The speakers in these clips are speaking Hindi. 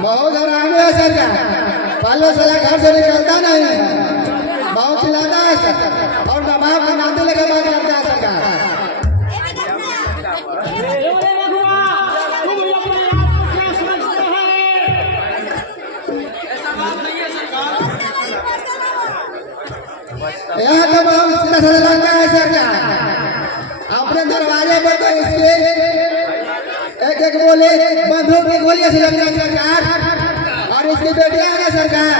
बहुत हरामी है सरकार, बालो साला घर से निकलता नहीं है, बहुत चिल्लाता है सर और दबाव बनाते लेकर बात करता है सरकार। यहाँ तो बहुत सीधा साधा लगता है सरकार, अपने दरवाजे पर तो इसके एक एक बोले बंदूक की गोलियां से लग जाए सरकार, और इसकी बेटियां है सरकार,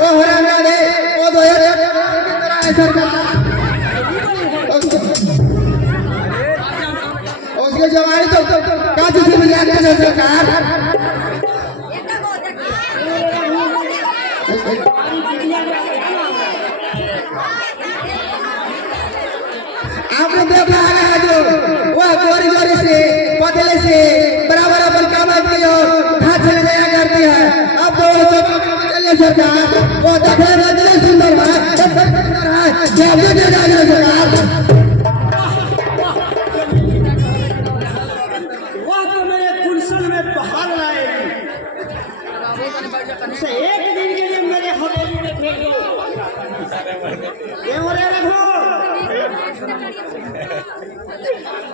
वो हरामजादे वो दो है सरकार, उसके जवानी तो कांच से मिल जाते हैं सरकार। आपने देखा है जो वह गोरी गोरी से पतले से बराबर अपन कमर की ओर हाथ चले जाया करती है, अब तो वो चलिए सरकार, वो देखने में इतने सुंदर है सरकार। वह तो मेरे गुलशन में बहार लाएगी, उसे एक दिन के लिए मेरे हवेली में भेज दो।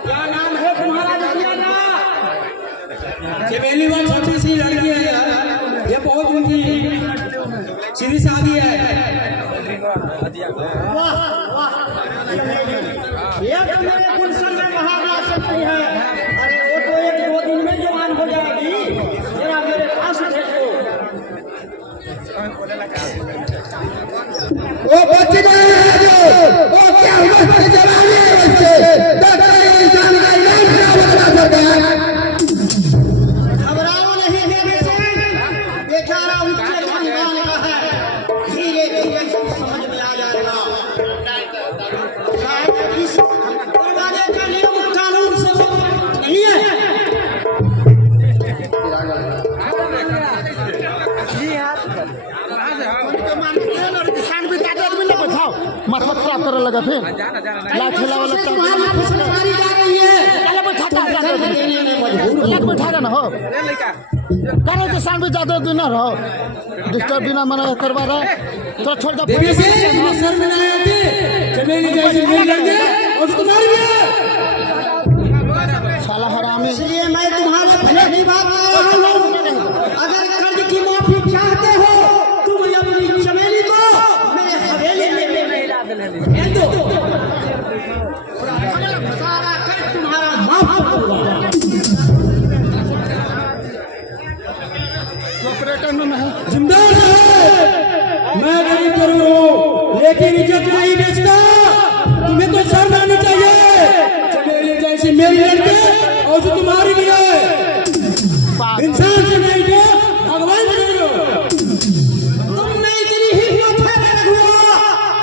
क्या नाम है तुम्हारा? चमेली वो छोटी सी लड़की है यार, ये बहुत उनकी सीधी सादी है। वाह वाह, ये तो मेरे गुलशन में बहार ला सकती है। अरे वो तो एक दो दिन में जवान हो जाएगी, जरा मेरे पास भेजो। वो बच्चे वो क्या हुआ जवानी है उससे, इंसान का इनाम क्या होगा सरकार? घबराओ नहीं मेरे से, बेचारा उच्च खानदान का है, धीरे धीरे समझ में आ जाएगा। शायद इस दरवाजे का नियम कानून से नहीं है। मत खराब कर लगा फिर लाठेला वाला सरकारी जा रही है, बैठा ना हो करे तो शाम भी ज्यादा दिन ना रहो, डिस्टर्ब बिना मना करवा रहा तो छोड़ दो। सर में नहीं आती चमेली जैसी मेरी लड़की और तुम्हारी भी साला हरामी। इसलिए मैं तुम्हारे भले की बात कर रहा हूँ, अगर कर्ज की माफी चाहते हो तुम अपनी चमेली को मेरे हवेली में भेज दो, सारा कर्ज तुम्हारा माफ होगा। जिम्मेदार है, मैं गरीब जरूर हूँ लेकिन इज्जत नहीं बेचता, तुम्हें तो शर्म आनी चाहिए। चमेली जैसी मेरी लड़की और जो तुम्हारी भी है, इंसान से नहीं तो भगवान से करो। तुम में इतनी हिम्मत है रघुआ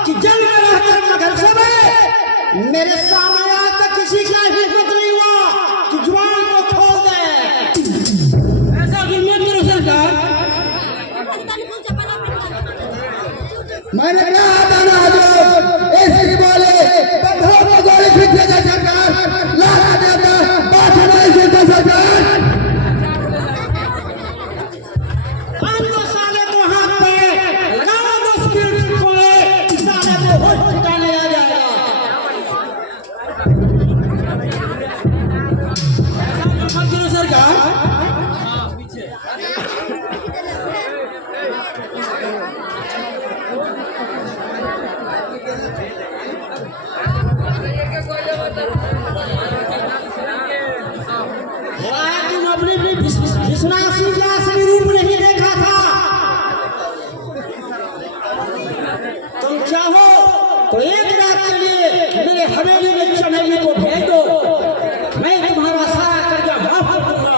कि जंग में रहकर मगर सब मेरे सामने आज तक किसी का हिम्मत नहीं हुआ कि जुबान को खोल दे। ऐसा मत करो सरकार। मैंने कहा था ना हजूर, ऐसे बोले बंधुओं को गोली फेंक देगा सरकार, लहरा देता बात नहीं सुनता सरकार। दो साले को हाथ पे लगाओ, 2 स्पीड को साले को होश ठिकाने आ जाएगा। मत करो सरकार। तुम अपने विश्वासी का असली रूप नहीं देखा था। तुम चाहो तो एक रात के लिए मेरे हवेली में चमेली को भेज दो, मैं तुम्हारा सारा कर्जा माफ कर दूंगा।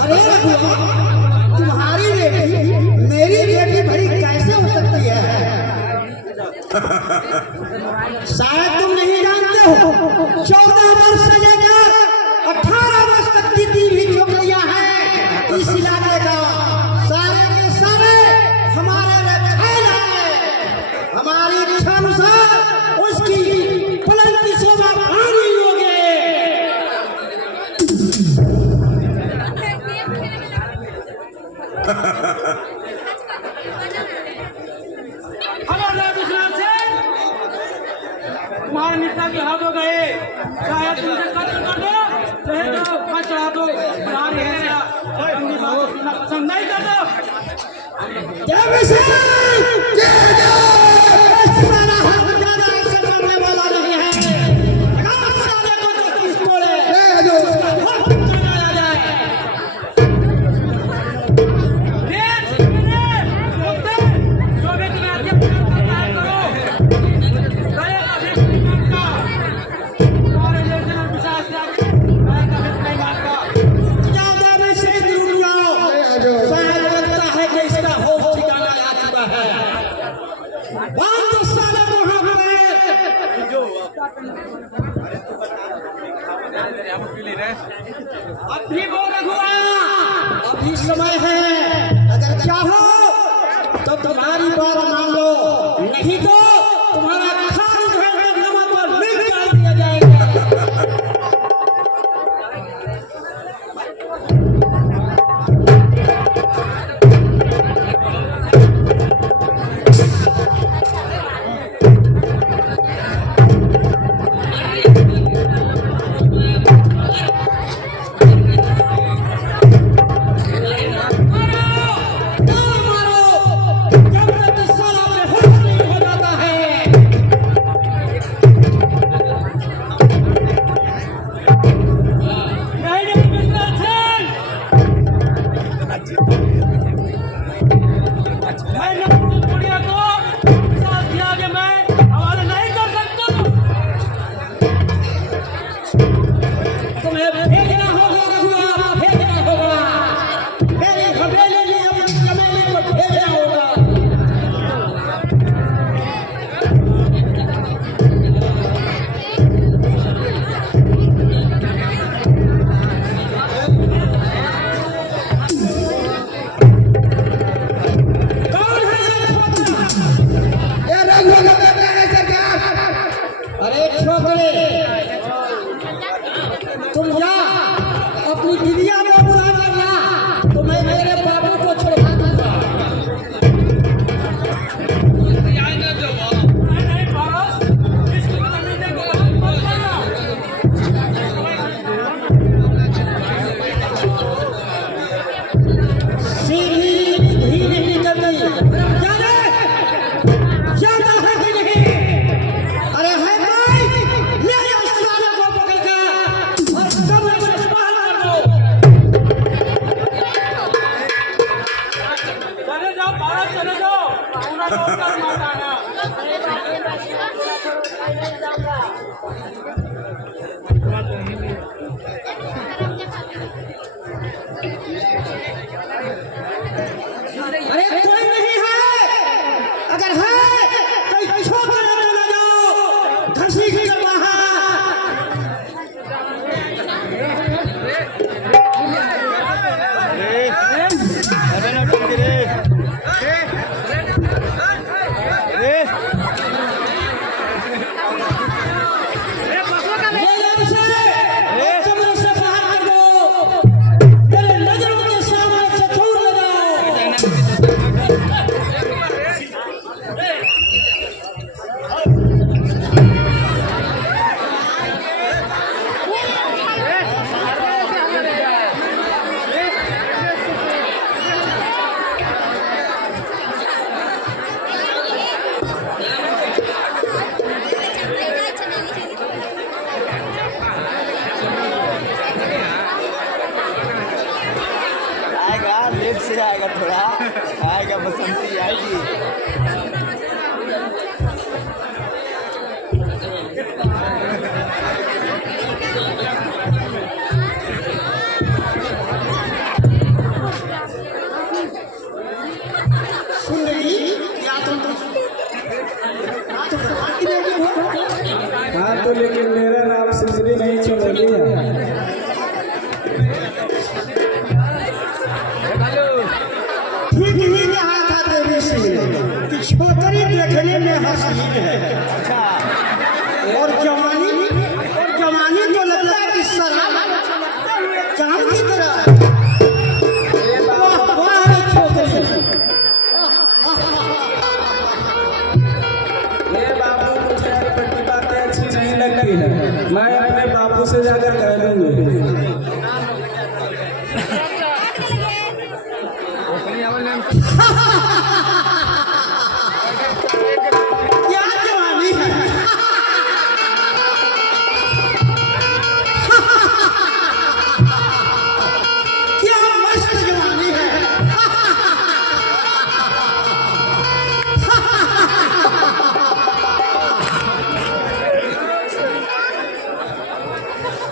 अरे रघुआ, तुम्हारी बेटी मेरी बेटी भरी कैसे हो सकती है? शायद तुम नहीं जानते हो, 14 वर्ष से लेकर 18 वर्ष तक जितनी भी छोकरियां हैं इस इलाके का सारे के सारे हमारे रखेल हैं। हमारी इच्छा अनुसार उसकी पलंग की शोभा भारी होगी। खबरदार विश्वनाथ सिंह, तुम्हारे मित्र के हाथ हो गए, शायद तुमसे कत्ल कर दो, चाहे तो मैं चढ़ा दो। तुम्हारी हैसियत अपनी बातों सुनना पसंद नहीं करता। जय विष्णु, जय जय। साला हाथ ज्यादा ऐसे मारने वाला नहीं है। लगाओ साले को 10 पिस्तौलें। जय हजूर। उसका होश ठिकाने आ जाए। जो भी तुम्हें आज्ञा प्रदान करता है करो। दया का भी नहीं मानता। तुम्हारे जैसे विश्वास से आगे दया का भी नहीं मानता। ज्यादा में से दूर लाओ। शायद लगता है कि इसका होश ठिकाना आ चुका है। बांध दो साले को हाथ में। अब भी वो रघुआ, अभी समय है। अगर चाहो तो तुम्हारी बात मान लो, नहीं तो तुम्हारा खाली घर में नमक और मिर्च डाल दिया जाएगा। मारो, जब तक इस साला में होश नहीं हो जाता है। नहीं विश्वनाथ सिंह, मैं नपुंसक बुढ़िया को साथ के आगे मैं हवाले नहीं कर सकता। तुम्हें भेजना होगा रघुआ, भेजना होगा। मेरी हवेली में अपनी चमेली को भेजना होगा। कौन है ये छोकरा? ये रघुआ का बेटा है सरकार। अरे छोकरे, तुम जा अपनी दीदिया को बुला करना, तो मैं मेरे बाबू को छोड़ा दूंगा। नहीं पारस, इसकी मदद नहीं देगा। मत करना। सीधी भी नहीं करनी। जाने जाता है कि नहीं? अरे है भाई, ले जाओ साले को पकड़ कर और कमरे से बाहर कर दो। अरे कोई नहीं है, अगर है तो छोड़ कर ना जाओ, घसी के वहां से आएगा, थोड़ा आएगा, बसंती आएगी। सुन रही या तुम हाँ तो लेकिन मेरा नाम सुंदरी नहीं चमेली है। ठीक ही कहा था देवी सिंह कि छोकरी देखने में हसीन है और जवानी तो लगता है कि शराब चांद की तरह। वाह वाह छोकरी, ये बाबू मुझे आपकी बातें अच्छी नहीं लगती है, मैं अपने बाबू से जाकर कह लूंगी। क्या जवानी है, क्या मस्त जवानी है।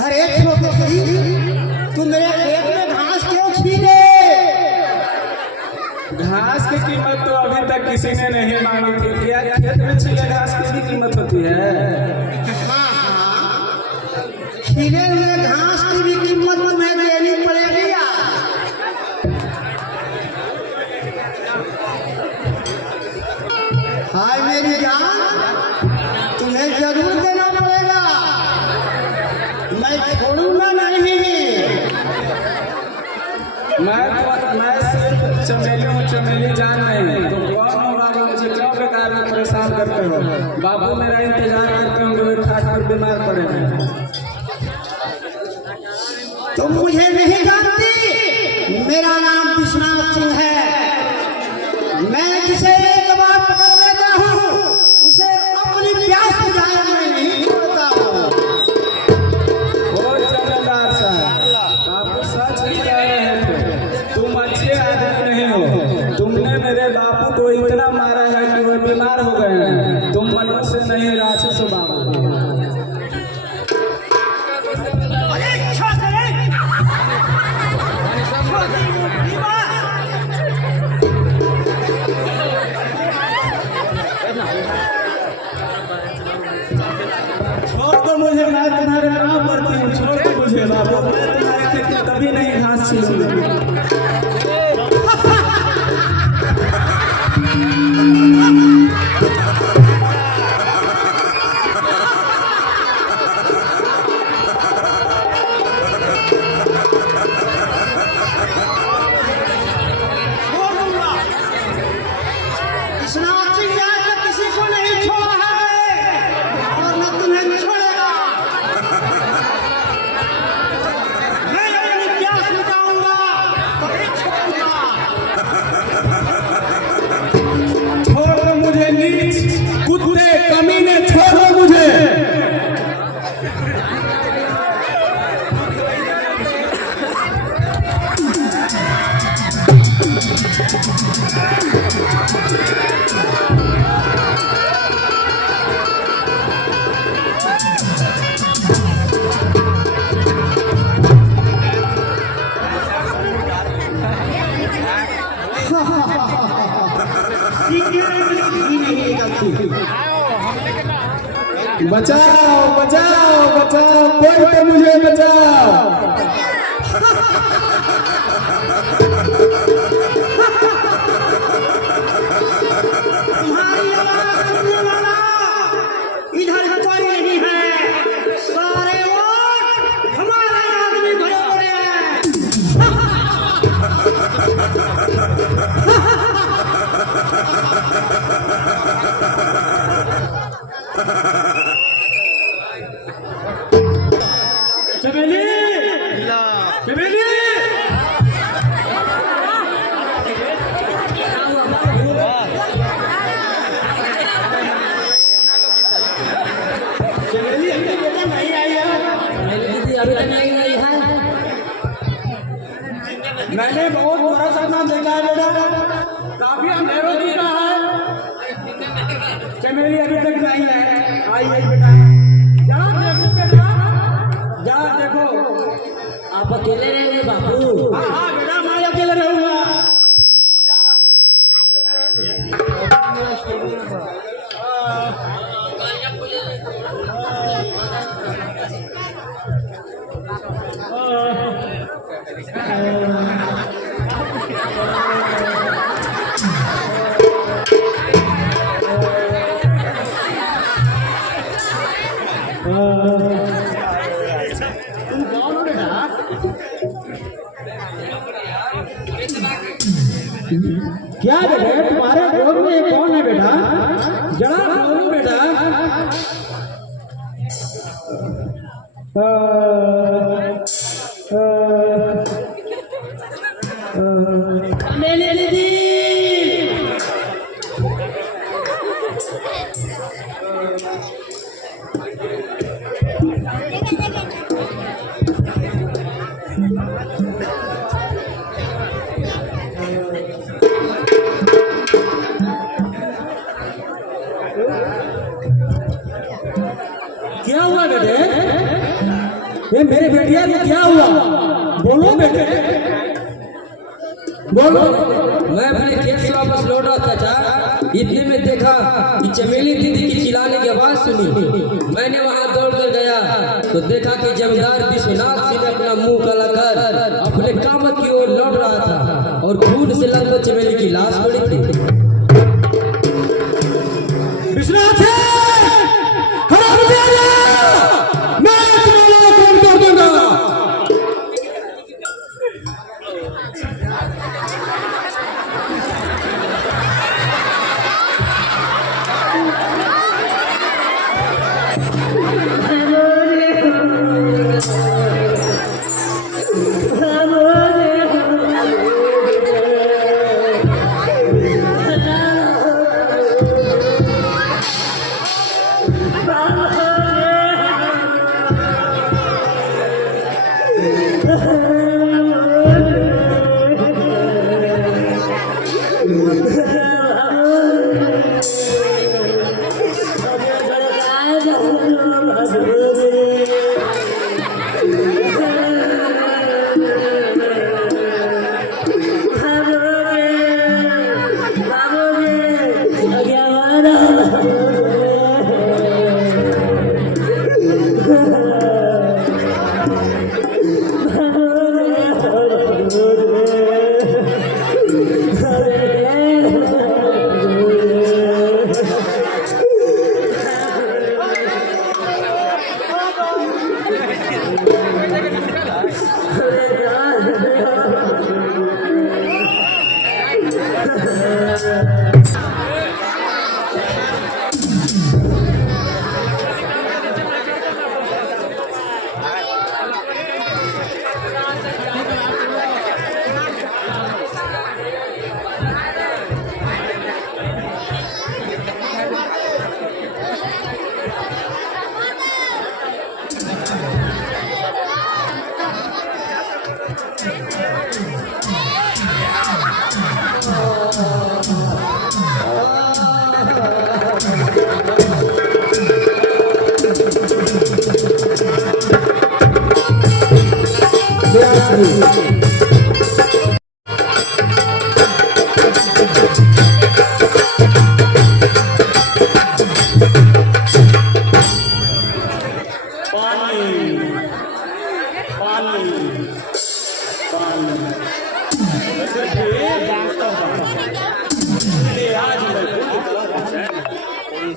अरे छोकरी, तू मेरे खेत में घास क्यों छीने? घास की कीमत तो अभी तक किसी ने नहीं मांगी थी। क्या खेत में छिले घास की भी कीमत होती है? छीने हुए घास की भी कीमत तुम्हें देनी पड़ेगी। हाय मेरी जान, तुम्हें जरूर देना पड़ेगा, मैं छोड़ूंगा नहीं। मैं सिर्फ चमेली हूँ, चमेली जान नहीं। तो कौन हो बाबू, मुझे क्यों बेकार में परेशान करते हो? बाबू मेरा इंतजार करते होंगे, वे खाट पर बीमार पड़े हैं। तुम मुझे नहीं जानती, मेरा नाम विश्वनाथ सिंह है। मैं जिसे एक बार पकड़ लेता हूँ उसे अपनी प्यास बुझाए मैं नहीं छोड़ता हूँ। ओ जमींदार साहब, बाबू सच ही कह रहे थे, तुम अच्छे आदमी नहीं हो। तुमने मेरे बापू को इतना मारा है कि वह बीमार हो गए हैं। तुम मनुष्य नहीं, राक्षस हो बाबू। छोड़ दो मुझे, मैं तुम्हारे नाम पढ़ती हूँ। छोड़ दो मुझे बाबू, मैं तुम्हारे खेत में कभी नहीं घास छीलूंगी। विश्वनाथ सिंह आज तक किसी को नहीं छोड़ा है और न तुम्हें छोड़ेगा। मैं अपनी प्यास मिटाऊंगा तो सीधे भी नहीं निकलती। बचाओ बचाओ बचाओ, कोई तो मुझे बचाओ। तुम्हारी आवाज सुनने वाला इधर कोई नहीं है, सारे वोट हमारे आदमी भरे पड़े हैं। चमेली चमेली चमेली अभी तक बेटा नहीं आई है। दीदी अभी तक नहीं आई है। मैंने बहुत बड़ा सपना देखा है बेटा, काफी अंधेर हो चुका है। चमेली अभी तक नहीं है आई है बेटा। जरा देखो बेटा, जरा देखो। आप अकेले रहेंगे बापू? हाँ हाँ बेटा, मैं अकेले रहूंगा। तुम कौन हो बेटा? क्या बेटा तुम्हारे गोद में ये कौन है बेटा? जरा बोलो बेटा। मेरी दीदी क्या हुआ बेटे? ये मेरे बेटिया को क्या हुआ? बोलो बेटे, बोलो। मैं अपने खेत से वापस लौट रहा था चाचा, इतने में देखा कि चमेली दीदी की चिल्लाने की आवाज सुनी। मैंने वहां दौड़कर गया तो देखा कि जमींदार विश्वनाथ सिंह अपना मुंह काला कर अपने कामत की ओर लौट रहा था और खून से लथपथ चमेली की लाश पड़ी थी। विश्वनाथ हरामजादा, मैं तुम्हारा खून कर दूंगा।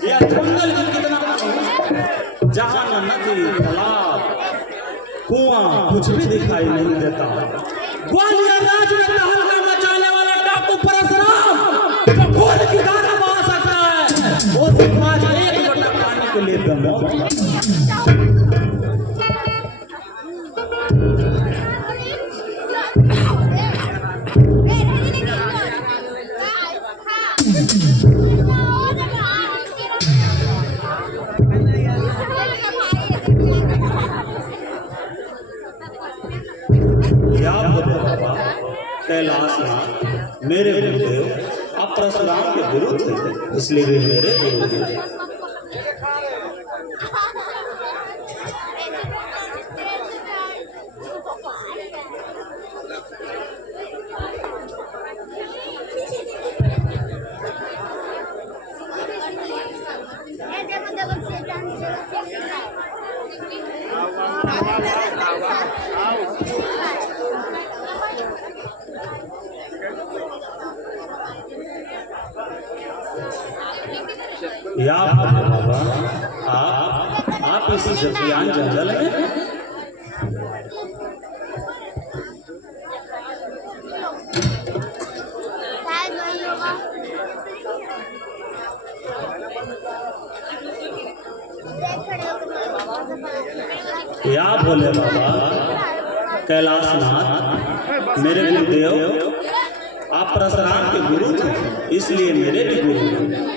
यह जंगल भी कितना जहाँ न नदी तालाब कुआं कुछ भी दिखाई नहीं देता। ग्वालियर राज्य में तहलका मचाने वाला डाकू परशुराम जो खून की धारा बहा सकता है, वो सिर्फ आज एक लोटा पानी के लिए गंगा कैलाशनाथ मेरे गुरुदेव अब परशुराम के विरुद्ध थे, इसलिए वे मेरे गुरुदेव। या बाबा आप इस जपियान जंगल में या बोले बाबा कैलाशनाथ मेरे गुरुदेव आप परशुराम के गुरु थे, इसलिए मेरे भी गुरु हैं।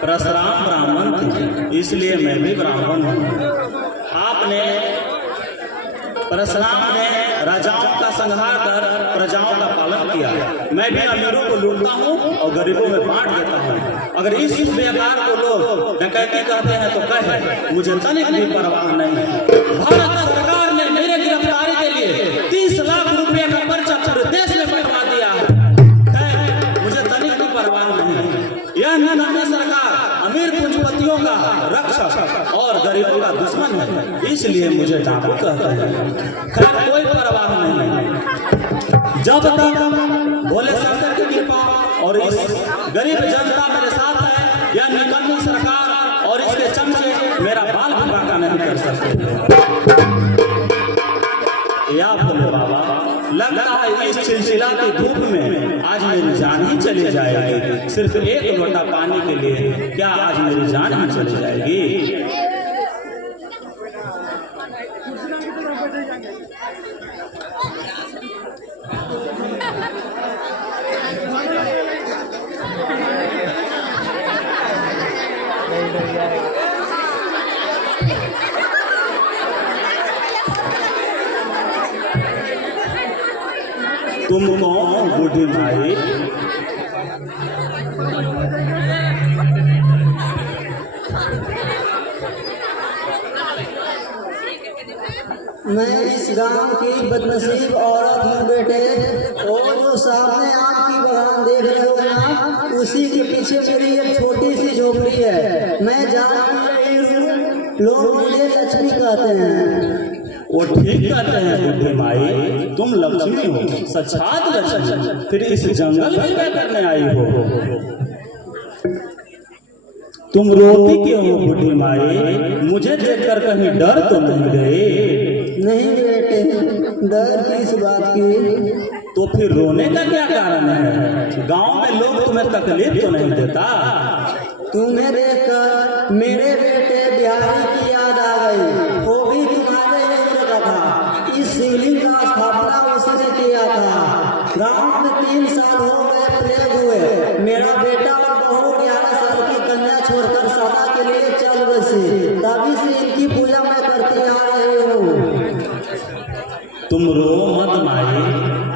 परशुराम ब्राह्मण थे, इसलिए मैं भी ब्राह्मण हूँ। आपने परशुराम ने राजाओं का संहार कर प्रजाओं का पालन किया। मैं भी अमीरों को लूटता हूँ और गरीबों में बांट देता हूँ। अगर इस व्यापार को लोग डकैती कहते हैं तो कहे, मुझे तनिक भी परवाह नहीं। भारत सरकार ने मेरे गिरफ्तारी के लिए 30 लाख रुपए का पर्चा पूरे देश में बंटवा दिया है, मुझे तनिक भी परवाह नहीं। यह निकम्मी सरकार अमीर पूंजीपतियों का रक्षक और गरीबों का दुश्मन है, इसलिए मुझे डाकू कहते हैं। खैर कोई परवाह नहीं। जब तक भोले शंकर की कृपा और इस गरीब जनता मेरे साथ है, यह निकम्मी सरकार और इसके चमचे मेरा बाल भी बांका नहीं कर सकते। या बोले बाबा लगता है इस चिलचिला की धूप में आज मेरी जान ही चली जाएगी। सिर्फ एक लोटा पानी के लिए क्या आज मेरी जान ही चली जाएगी? तुम कौन बूढ़ी माई? मैं इस गांव की बदनसीब औरत हूँ बेटे, और जो सामने आपकी बगान देख रहे हो ना, उसी के पीछे मेरी एक छोटी सी झोपड़ी है। मैं जान रही हूँ, लोग मुझे लक्ष्मी कहते हैं। वो ठीक कहते हैं बूढ़ी माई, तुम लक्ष्मी हो, साक्षात लक्ष्मी। फिर इस जंगल में क्या करने आई हो? तुम रोती क्यों हो बूढ़ी माई? मुझे देखकर कहीं डर तो नहीं गए? नहीं बेटे, डर किस बात की? तो फिर रोने का क्या कारण है? गांव में लोग तुम्हें तकलीफ तो नहीं देता? तुम्हें देखकर मेरे बेटे बिहारी की याद आ गई। वो भी तुम्हारे उम्र का था। इस शिवलिंग का स्थापना उसने किया था। गांव में 3 साल हो गए प्लेग हुए। मेरा बेटा और बहू 11 साल की कन्या छोड़कर सदा के लिए चल बसे। तभी से इनकी पूजा मैं करती आ रही हूँ। तुम रो मत माई,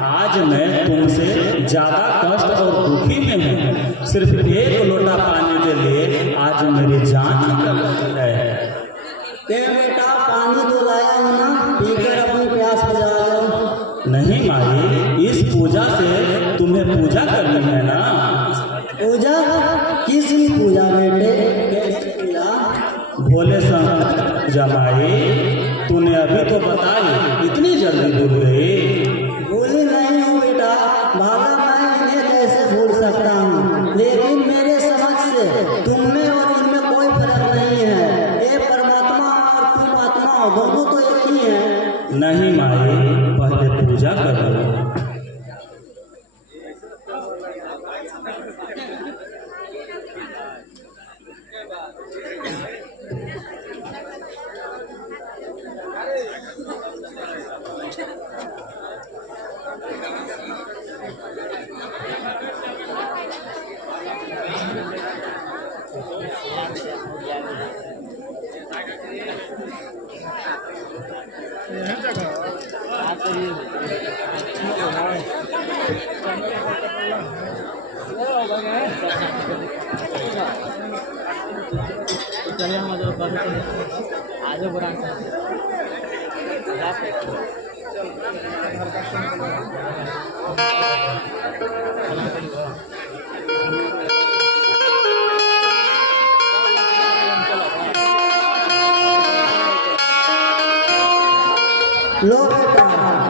आज मैं तुमसे ज्यादा कष्ट और दुखी में हूँ। सिर्फ एक लोटा पानी के लिए आज मेरी जान निकल है। ना। पूजा किसकी पूजा बेटे, कैसी पूजा? भोले संत जमाई, तूने अभी तो बताई, इतनी जल्दी भूल गई? भूली नहीं हूँ बेटा, भागा मैं इन्हें कैसे भूल सकता हूँ, लेकिन मेरे समझ से तुम में और इनमें कोई फर्क नहीं है। ये परमात्मा और तुम आत्मा दोनों तो एक ही हैं। नहीं माई, पहले पूजा करो। चलिए हम आगे बढ़ा लो बेटा,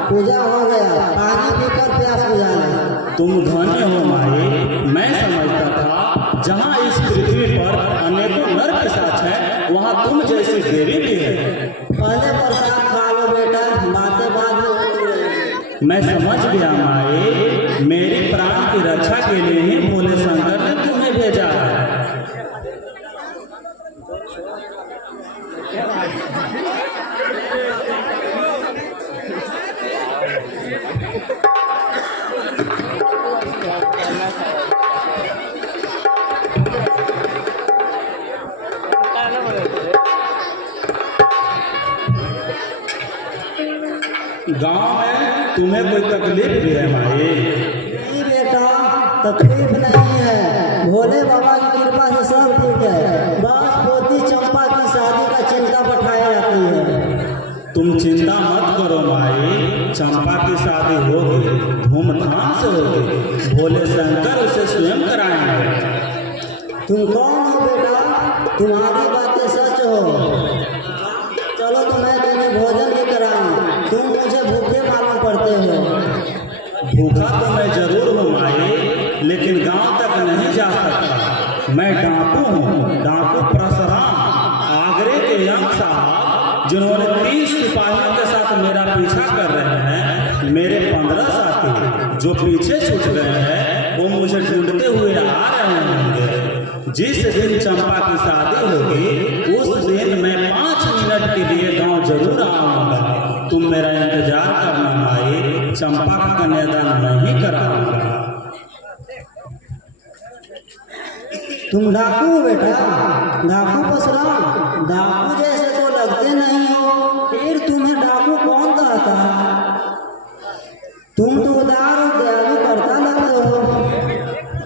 पूजा हो गया, पानी पीकर प्यास बुझा ले। तुम धन्य हो माई। मैं समझता था जहाँ इस पृथ्वी पर अनेकों नर पिशाच हैं, वहाँ तुम जैसी देवी भी है। पहले प्रसाद खा लो बेटा, बातें बाद में होती रहेंगी। मैं समझ गया माई, मेरे प्राण की रक्षा के लिए ही भोले शंकर ने तुम्हें भेजा है। गांव में तुम्हें कोई तकलीफ भी है माई? नहीं बेटा, तकलीफ नहीं है, भोले बाबा की कृपा से सब ठीक है। बस पोती चंपा की शादी का चिंता बैठाई जाती है। तुम चिंता मत करो माई, चंपा की शादी होगी, धूमधाम से होगी। भोले शंकर उसे स्वयं कराएंगे। तुम कौन हो बेटा? तुम्हारी बातें सच हो। चलो तो मैं तुम्हें भोजन भी कराऊं, तुम मुझे भूखे मालूम पड़ते हो। भूखा तो मैं जरूर हूँ माई, लेकिन गांव तक नहीं जा सकता। मैं डाकू हूँ, डाकू परशुराम, आगरे के यंग साहब, जिन्होंने 30 सिपाहियों के साथ मेरा पीछा कर रहे हैं। मेरे 15 साथी जो पीछे छूट गए हैं, वो मुझे ढूंढते हुए आ रहे होंगे। जिस दिन चंपा की शादी होगी, उस दिन मैं 5 मिनट के लिए गांव जरूर आऊंगा। तुम मेरा इंतजार करना माई, चंपा का कन्यादान मैं ही कराऊंगा। तुम डाकू हो बेटा, डाकू परशुराम, डाकू जैसे तो लगते नहीं हो, फिर तुम्हें डाकू कौन कहता? तुम तो उदार और दयालु करता लगते हो।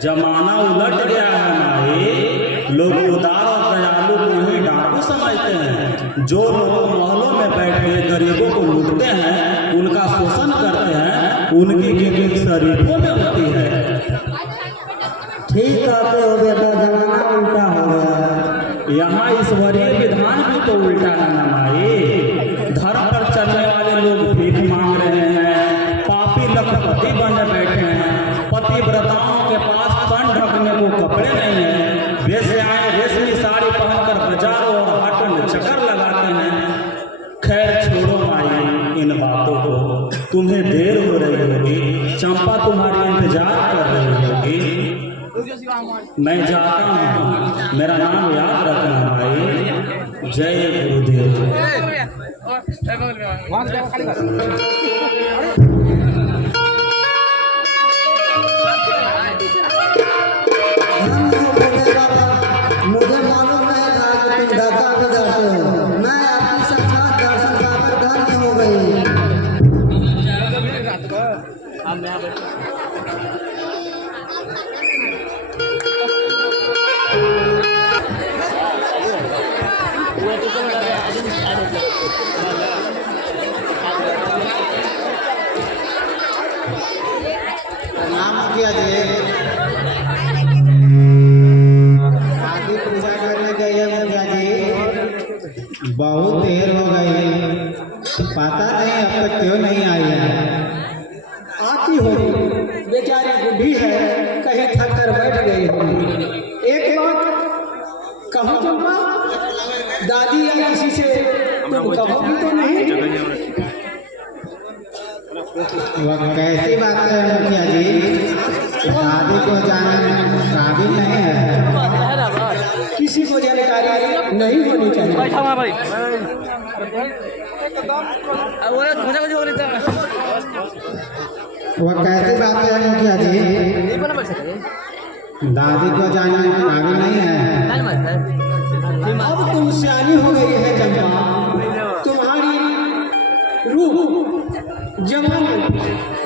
जमाना उलट गया है माई, लोग उदार और दयालु को ही डाकू समझते हैं। जो लोग महलों में बैठ के गरीबों को लूटते हैं, उनका शोषण करते हैं, उनकी गिनती शरीफों में होती है। ठीक कहते हो बेटा, जमाना उल्टा हो गया है। यहाँ ईश्वरीय विधान भी तो उल्टा है ना माई। धर्म पर चलने वाले लोग भीख मांग रहे हैं, पापी लखपति बने बैठे हैं, पतिव्रताओं के पास तन ढकने को कपड़े नहीं है, वेश्याएं रेशमी साड़ी पहनकर बाजारों और हाटों में चक्कर लगाते हैं। खैर छोड़ो माई इन बातों को, तुम्हें देर हो रही होगी, चंपा तुम्हारी इंतजार कर रही होगी। मैं जाता हूँ, मेरा नाम याद रखना माई। जय गुरुदेव। मुझे मालूम नहीं था कि तुम दाता भी जाते हो। मैं आपकी साक्षात दर्शन पाकर धन्य हो गई। नाम किया दे दादी को जानने काबिल नहीं है। किसी को जानकारी नहीं होनी चाहिए। वह कैसी बात है मुखिया जी? दादी को जानने काबिल नहीं है। अब तुम सियानी हो गई है चंपा, तुम्हारी रूह जवान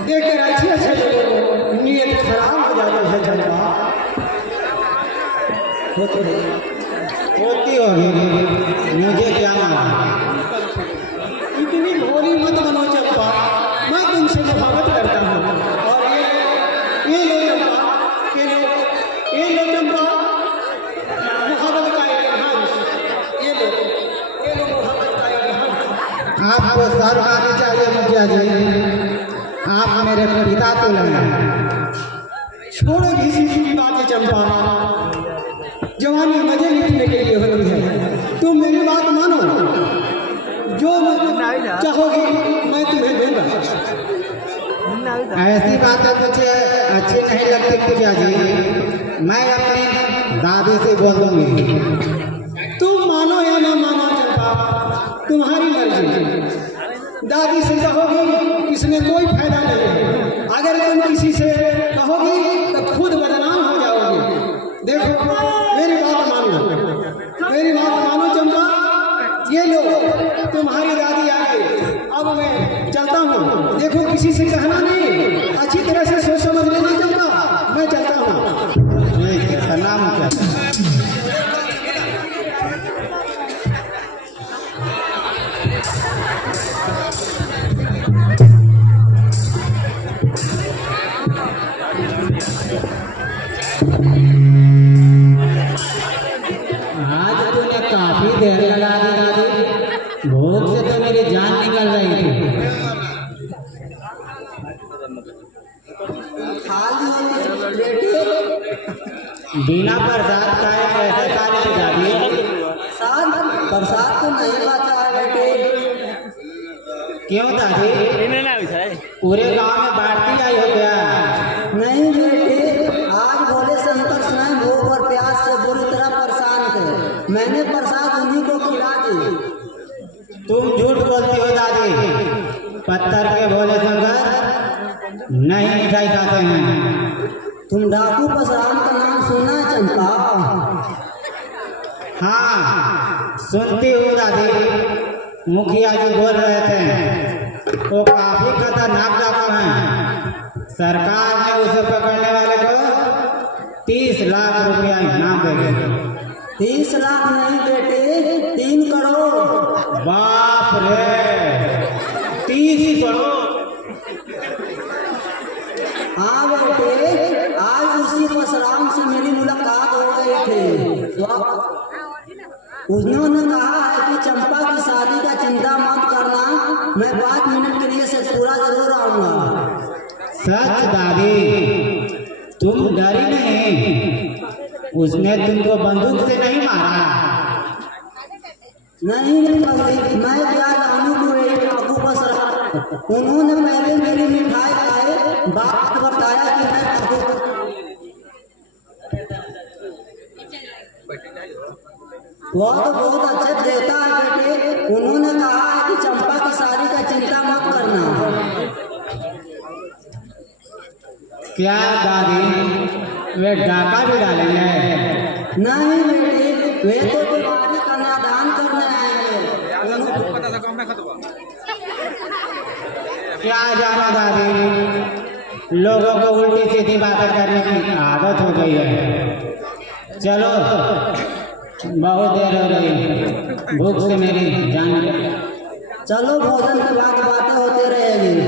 देखकर अच्छे अच्छे लोगों को नीयत खराब हो जाती है चंपा। होती होगी, मुझे क्या मालूम। इतनी भोली मत बनो चंपा, मैं तुमसे मोहब्बत करता हूँ। और ये लो चंपा, ये लो चंपा, मोहब्बत का इल्हाम, ये लो मोहब्बत का इल्हाम। आपको सर आनी चाहिए मुखिया जी, आप मेरे पिता तुल्य हैं। छोड़ो किसी की बातें चंपा, जवानी मजे लेने के लिए होती है। तुम मेरी बात मानो, जो चाहोगी मैं तुम्हें दूंगा। ऐसी बातें मुझे अच्छी नहीं लगती मुखिया जी, मैं अपनी दादी से बोल दूंगी। तुम मानो या ना मानो चंपा, तुम्हारी मर्जी। दादी से कहोगी इसमें कोई फायदा नहीं है। अगर तुम किसी से कहोगी तो खुद बदनाम हो जाओगी। देखो मेरी बात मान लो, मेरी बात मानो चंपा। ये लो तुम्हारी दादी आ गई, अब मैं चलता हूँ। देखो किसी से कहना नहीं, अच्छी तरह से सोच समझ लेना चंपा, मैं चलता हूँ। प्रणाम क्या? आज तूने काफी देर लगा दी दादी, भूख से तो मेरी जान निकल रही थी। बिना प्रसाद खाए कैसे खा ली दादी? प्रसाद तो नहीं खाता है बेटे। क्यों दादी, पूरे गांव में बाढ़ती आई हो क्या? नहीं बेटे, आज भोले शंकर स्वयं भूख और प्यास से बुरी तरह परेशान थे। मैंने प्रसाद उन्हीं को खिला दी। तुम झूठ बोलती हो दादी, पत्थर के भोले शंकर नहीं मिठाई खाते हैं। तुम डाकू परशुराम का नाम सुनना है चंपा? हाँ सुनती हूँ दादी, मुखिया जी बोल रहे थे वो काफी खतरनाक डाकू हैं। सरकार ने उसे पकड़ने वाले को 30 लाख रुपया इनाम देंगे। 30 लाख नहीं बेटे, 3 करोड़। बाप रे, 30 करोड़? हाँ बेटे, आज उसी परशुराम से मेरी मुलाकात हो गई थी। उन्होंने कहा है कि चंपा की शादी का चिंता मत करना, मैं 5 मिनट के लिए पूरा जरूर आऊंगा। सच दादी, तुम डरी नहीं? उसने तुमको बंदूक से नहीं मारा? नहीं पगली, मैं क्या जानू कि वही डाकू परशुराम। उन्होंने पहले मेरी मिठाई खाए, बात बताया कि मैं डाकू। वह तो बहुत अच्छे देवता है बेटे। उन्होंने कहा है कि चंपा की शादी का चिंता मत करना। क्या दादी, वे डाका भी डालेंगे? नहीं बेटे, वे तो बीमारी का निदान करने आएंगे। क्या जाना दादी, लोगों को उल्टी सीधी बातें करने की आदत हो गई है। चलो बहुत देर हो गई, भूख से मेरी जान निकल। चलो भोजन के बाद बातें होती रहेगी।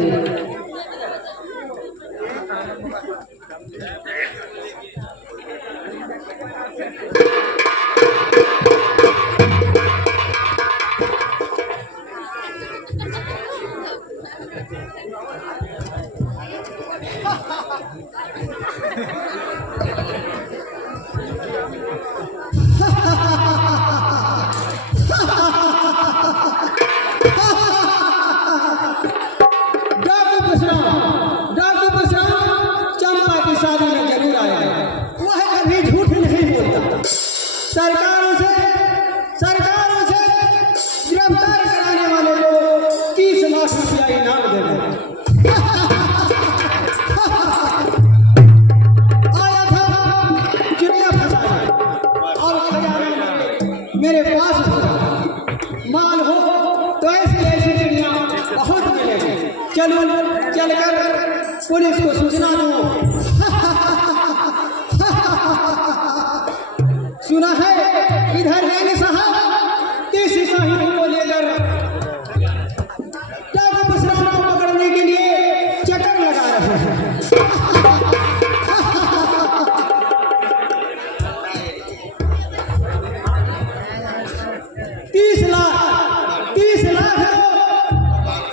सुना है इधर लेंगे साहब किसी साहिब को लेकर डाकू परशुराम को पकड़ने के लिए चक्कर लगा रहे हैं। 30 लाख तो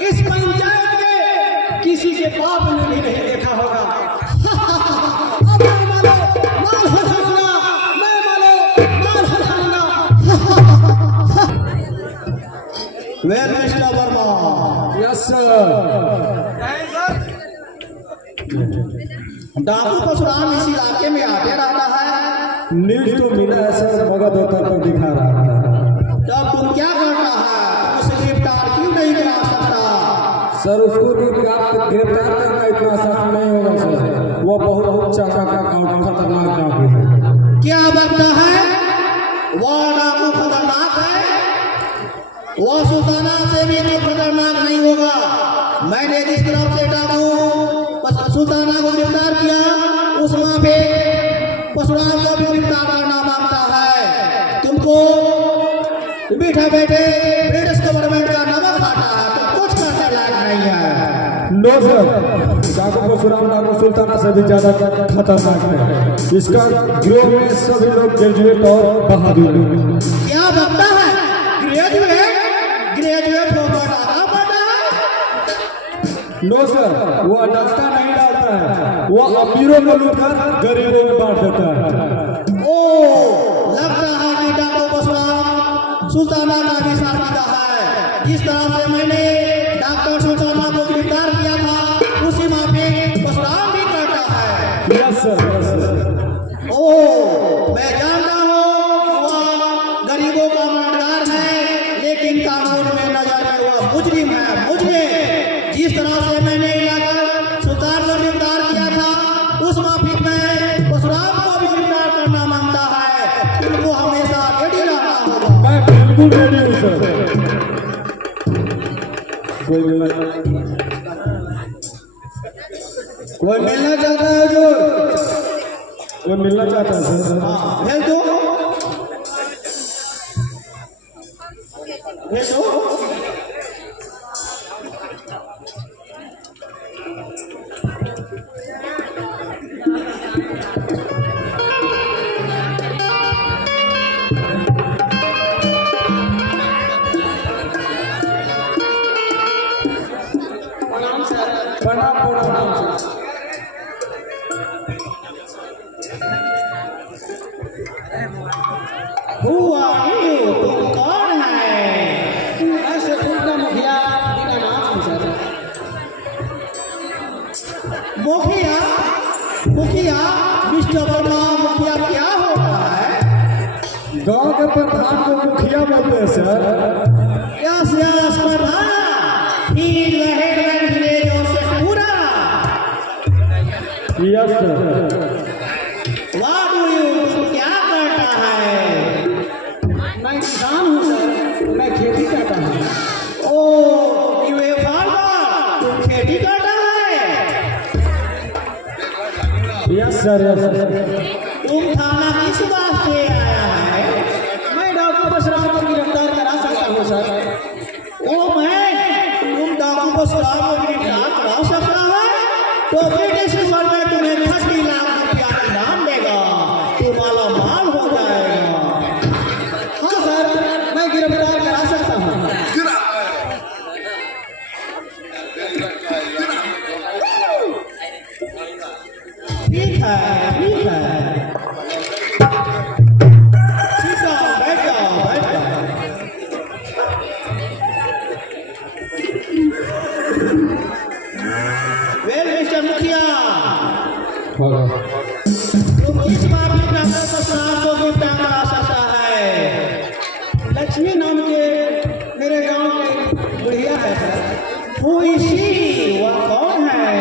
इस पंचायत के किसी के बाप ने भी नहीं देखा होगा। अब मैं मानो माल हो जाऊंगा, मैं मानो माल हो जाऊंगा। Well mister Verma, yes sir. डाकू परशुराम इस इलाके में आते रहता है। न्यूज तो मिला है सर, मगध होकर पर दिखा रहा था। तब तुम क्या करता है, उसे गिरफ्तार क्यों नहीं करा सकता? सर उसको भी गिरफ्तार करना इतना आसान नहीं होगा सर, वो बहुत चाका का खतरनाक डाकू है। क्या बनता है? वह डाकू खतरनाक है, वह सुल्ताना से भी तो खतरनाक नहीं होगा। मैंने जिस तरफ से डाकू सुल्ताना को गिरफ्तार किया, उस माफे परशुराम को भी गिरफ्तार करना मांगता है। तुमको बैठे बैठे ब्रिटिश गवर्नमेंट का नमक खाता है, तो कुछ करने लायक नहीं है। नो सर, डाकू परशुराम डाकू सुल्ताना से भी ज्यादा खतरनाक है। इसका गिरोह में सभी लोग ग्रेजुएट और बहादुर हैं। क्या बनता है? ग्रेजुएट होकर डाका बनता है? नो सर, वो अटकता नहीं डालता है, वो अमीरों को लूटकर गरीबों में बांट देता है। ओ, लगता है कि डाकू परशुराम सुल्ताना का भी साथ देता है। जिस तरह से मैंने डॉक्टर सुल्ताना को गिरफ्तार किया था, उसी माफी परशुराम भी करता है। Yes sir, yes sir. ओ, मैं जानता हूँ वह गरीबों का मददगार है, लेकिन कानून में नजर में वह मुजरिम है, मुजरिम। जिस तरह से मैंने इलाका सुल्तान को गिरफ्तार किया था, उस माफी में परशुराम को भी गिरफ्तार करना मांगता है। तुमको हमेशा रेडी रहना होगा। मैं बिल्कुल रेडी हूँ सर। कोई मिलना चाहता है जो? कोई मिलना चाहता है सर? भेज दो, भेज दो। प्रणाम प्रणाम। हुआ तुम कौन है? ऐसे खुद मुखिया दीनानाथ हूँ सर। मुखिया मुखिया मिस्टर वर्मा, मुखिया क्या होता है? गांव के प्रधान को मुखिया बोलते हैं सर। यस यस प्रधान, ही लहर विलेजों से पूरा। Yes sir. What do you do? क्या करता है? मैं किसान हूँ सर, मैं खेती करता हूँ। ओ, यू ए फार्मर, तुम खेती करता है? Yes sir, yes sir. तुम थाना किस वास्ते आया है? मैं डाकू परशुराम को गिरफ्तार करा सकता हूँ सर। ओ तुम डाकू परशुराम को गिरफ्तार करा सकता है? तो ब्रिटिश गवर्नमेंट तुम्हें 30 लाख रुपया इनाम देगा, तू माला माल हो जाएगा। हाँ सर, मैं गिरफ्तार करा सकता हूँ। ठीक है, ठीक है। ठीक है, बैठ जाओ, बैठ जाओ। वेल मिस्टर मुखिया, तुम किस बात में डॉक्टर परशुराम को गिरफ्तार करा सकता है? लक्ष्मी नाम के मेरे गांव के बुढ़िया है सर। Who is she? वह कौन है?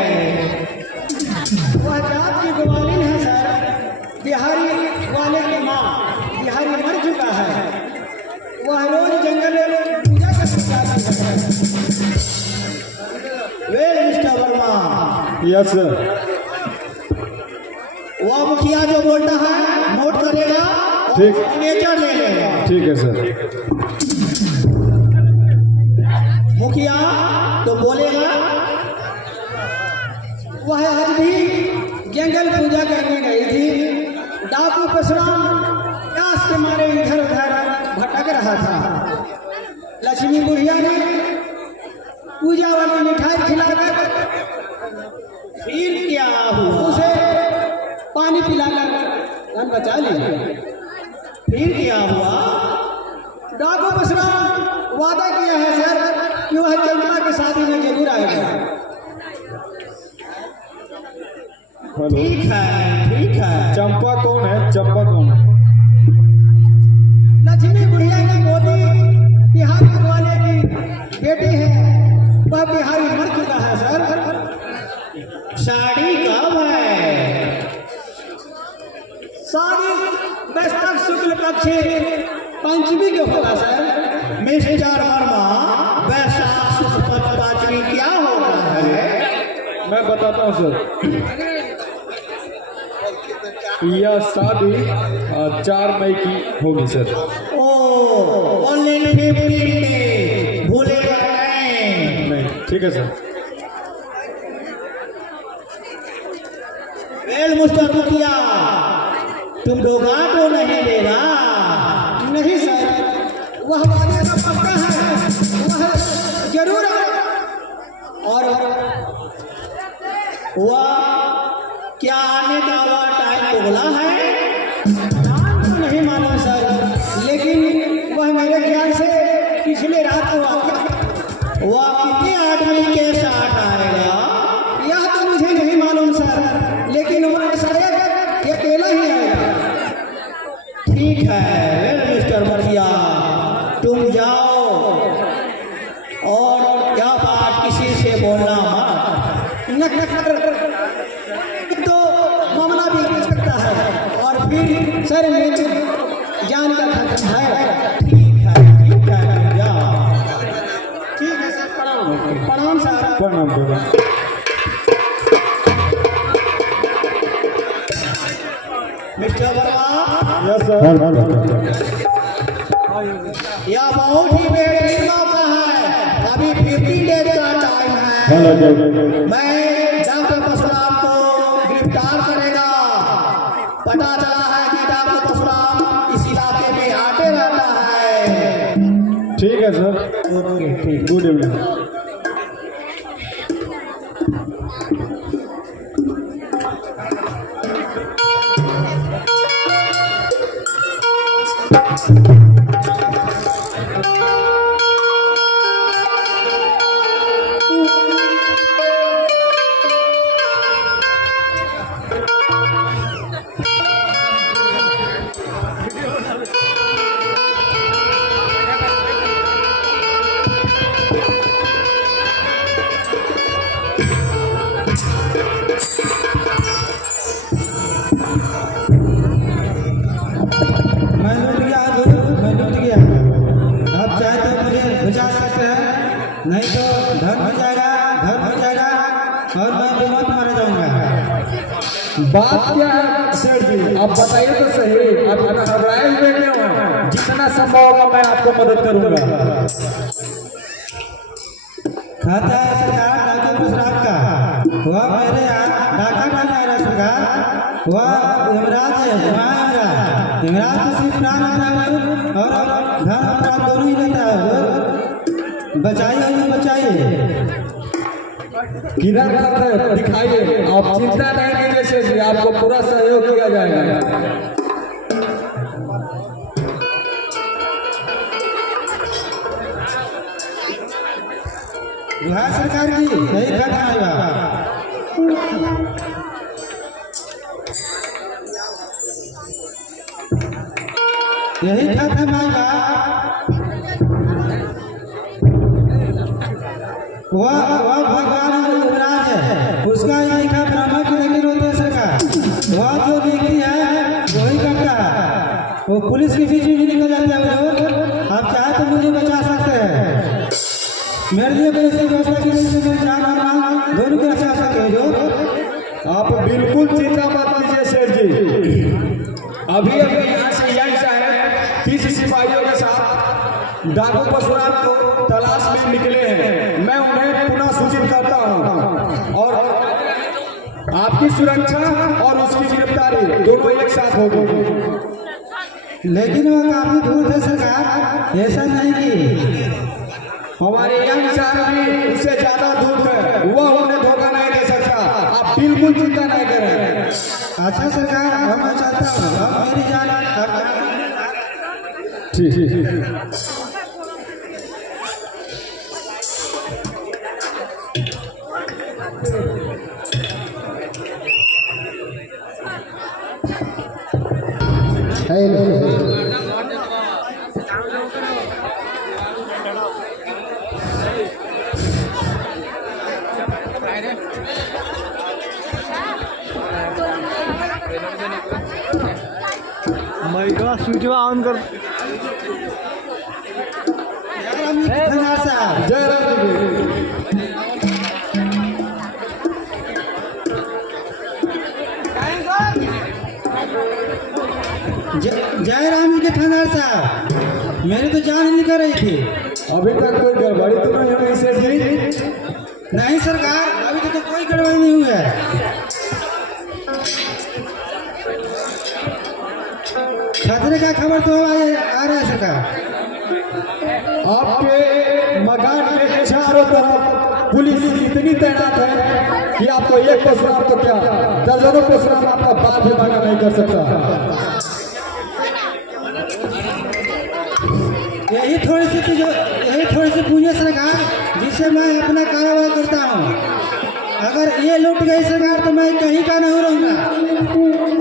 वह जात की ग्वालिन है सर। बिहारी वाले की माँ, बिहारी मर चुका है। वह रोज जंगल में पूजा करती है। Well mister Verma, yes sir. वह मुखिया जो बोलता है नोट करेगा ठीक। सिग्नेचर ले लेगा। ठीक है सर। मुखिया तो बोलेगा वह आज भी जंगल पूजा करने गई थी। डाकू परशुराम प्यास के मारे इधर उधर भटक रहा था। लक्ष्मी बुढ़िया ने पूजा वाली मिठाई खिलाकर फिर क्या हुआ, उसे पानी पिलाकर जान बचा ली। फिर क्या हुआ, डाकू परशुराम वादा किया है सर कि वह चंपा की शादी में जरूर आएगा। ठीक है, ठीक है। चंपा कौन है? चंपा कौन है? लक्ष्मी बुढ़िया की पोती बिहारी वाले की बेटी है। वह बिहारी मर चुका है सर। शादी कब है? शादी वैशाख शुक्ल पक्ष पंचमी के होगा सर। मिस्टर वर्मा, वैशाख शुक्ल पक्ष पंचमी क्या होता है? मैं बताता हूँ सर। यह शादी 4 मई की होगी सर। ओ, ओनली 15 डे, भूलेगा नहीं। ठीक है सर। वेल मिस्टर मुखिया, तुम धोखा तो नहीं देगा? नहीं सर, वह वादे का पक्का है, वह जरूर है। और वह क्या आने का वह टाइम बोला है? नाम तो नहीं मालूम सर, लेकिन वह मेरे ख्याल से पिछले रात हुआ। वह कितने आदमी के साथ आएगा यह तो मुझे नहीं मालूम सर, लेकिन वह शायद अकेला ही आएगा। ठीक है मिस्टर मुखिया, तुम जाओ और क्या बात किसी से बोलना मत। तो मामला भी हो सकता है और फिर सर में जान का खतरा है। ठीक है, ठीक है, जाओ। ठीक है सर, प्रणाम। प्रणाम सर। प्रणाम बाबा। Mister Verma, yes sir. यह बहुत ही बेहतरीन मौका है। अभी 15 डेज का टाइम है। मैं डॉक्टर परशुराम को गिरफ्तार करेगा। पता चला है कि डॉक्टर परशुराम इस इलाके में आते रहता है। ठीक है सर। Good evening. नहीं तो धन हो जाएगा और मैं बेमौत मारा जाऊंगा। बात क्या है सेठ जी, आप बताइए तो सही। आप घबराए हुए क्यों हैं? जितना संभव होगा मैं आपको मदद करूंगा। खाता है सरकार डाके परशुराम का। वह मेरे यहाँ डाका डालने आ रहा सरकार। वह यमराज है, वहाँ यमराज तो सिर्फ प्राण अपराध और धन अपराध दोनों ही लेता है। बचाइए, बचाइए। किधर है दिखाइए। आप चिंता नहीं कीजिए सेठ जी, आपको पूरा सहयोग किया जाएगा। बिहार सरकार की यही खत्म आएगा। यही खत्म आएगा। वह भगवान युवराज है, उसका ही लिखा ब्रह्मा की लकीर होती है सरकार। वह जो व्यक्ति है वही करता है। वो पुलिस के बीच में भी निकल जाता है। आप चाहे तो मुझे बचा सकते हैं। मेरे लिए कोई ऐसी व्यवस्था की वजह से मेरी जान और माल दोनों को बचा सकते हैं। जो आप बिल्कुल चिंता मत कीजिए सेठ जी। अभी यहाँ से यंग से 30 सिपाहियों के साथ डाकू परशुराम को तलाश में निकले हैं। मैं उन्हें पुनः सूचित करता हूँ और आपकी सुरक्षा और उसकी गिरफ्तारी दोनों एक साथ होगी। लेकिन वो काफी दूर थे सरकार, ऐसा नहीं कि हमारे यहाँ विचार भी उससे ज्यादा दूर है, वह उन्हें धोखा नहीं दे सकता। आप बिल्कुल चिंता नहीं करें। अच्छा सरकार, अब मैं चाहता हूँ अब मेरी जान ठीक। स्विच ऑन कर। जय राम जी। जय राम जी के थानेदार साहब, मेरी तो जान ही निकल रही थी। अभी तक कोई गड़बड़ी तो नहीं हुई सेठ जी? नहीं सरकार, अभी तक तो कोई गड़बड़ी नहीं हुई है। खतरे का खबर तो आ रहा है सरकार। आपके मकान के चारों तरफ पुलिस इतनी तैनात है कि आपको एक परशुराम तो क्या दर्जनों परशुराम आपका बाल भी बांका नहीं कर सकता। यही थोड़ी सी पूंजी है सरकार, जिससे मैं अपना कारोबार करता हूँ। अगर ये लूट गई सरकार तो मैं कहीं का नहीं रहूँगा।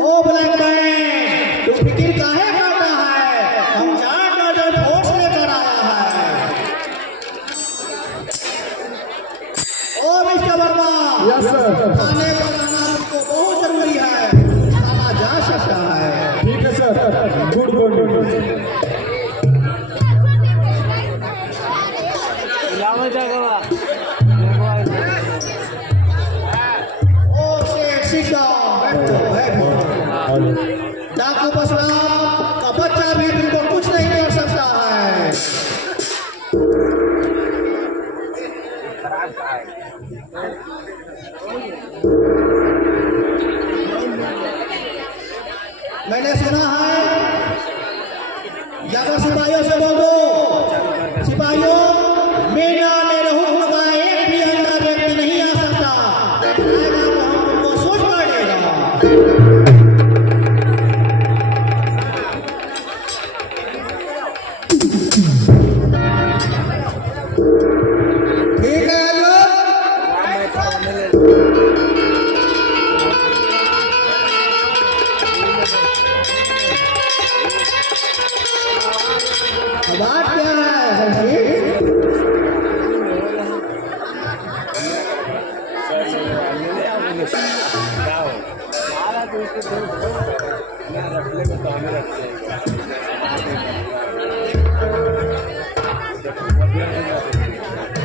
ओ ब्लैक मैन, तू फिक्र काहे करता है? हम 4 दर्जन फोर्स लेकर आया है। ओ मिस्टर वर्मा, यस सर। थाने पर आना हमको बहुत जरूरी है। थाना जा सकता है। ठीक है सर, गुड मॉर्निंग। ओ शेठ, sit down, बैठो। डाकू परशुराम का बच्चा भी तुमको कुछ नहीं कर सकता है। मैंने सुना है, जाकर सिपाहियों से बोल दो, सिपाहियों मेरा मेरे हुक्म का एक भी अंधा व्यक्ति नहीं आ सकता। आएगा तो हम तुमको सोच पड़ेगा। ठीक है बात क्या है संजीव?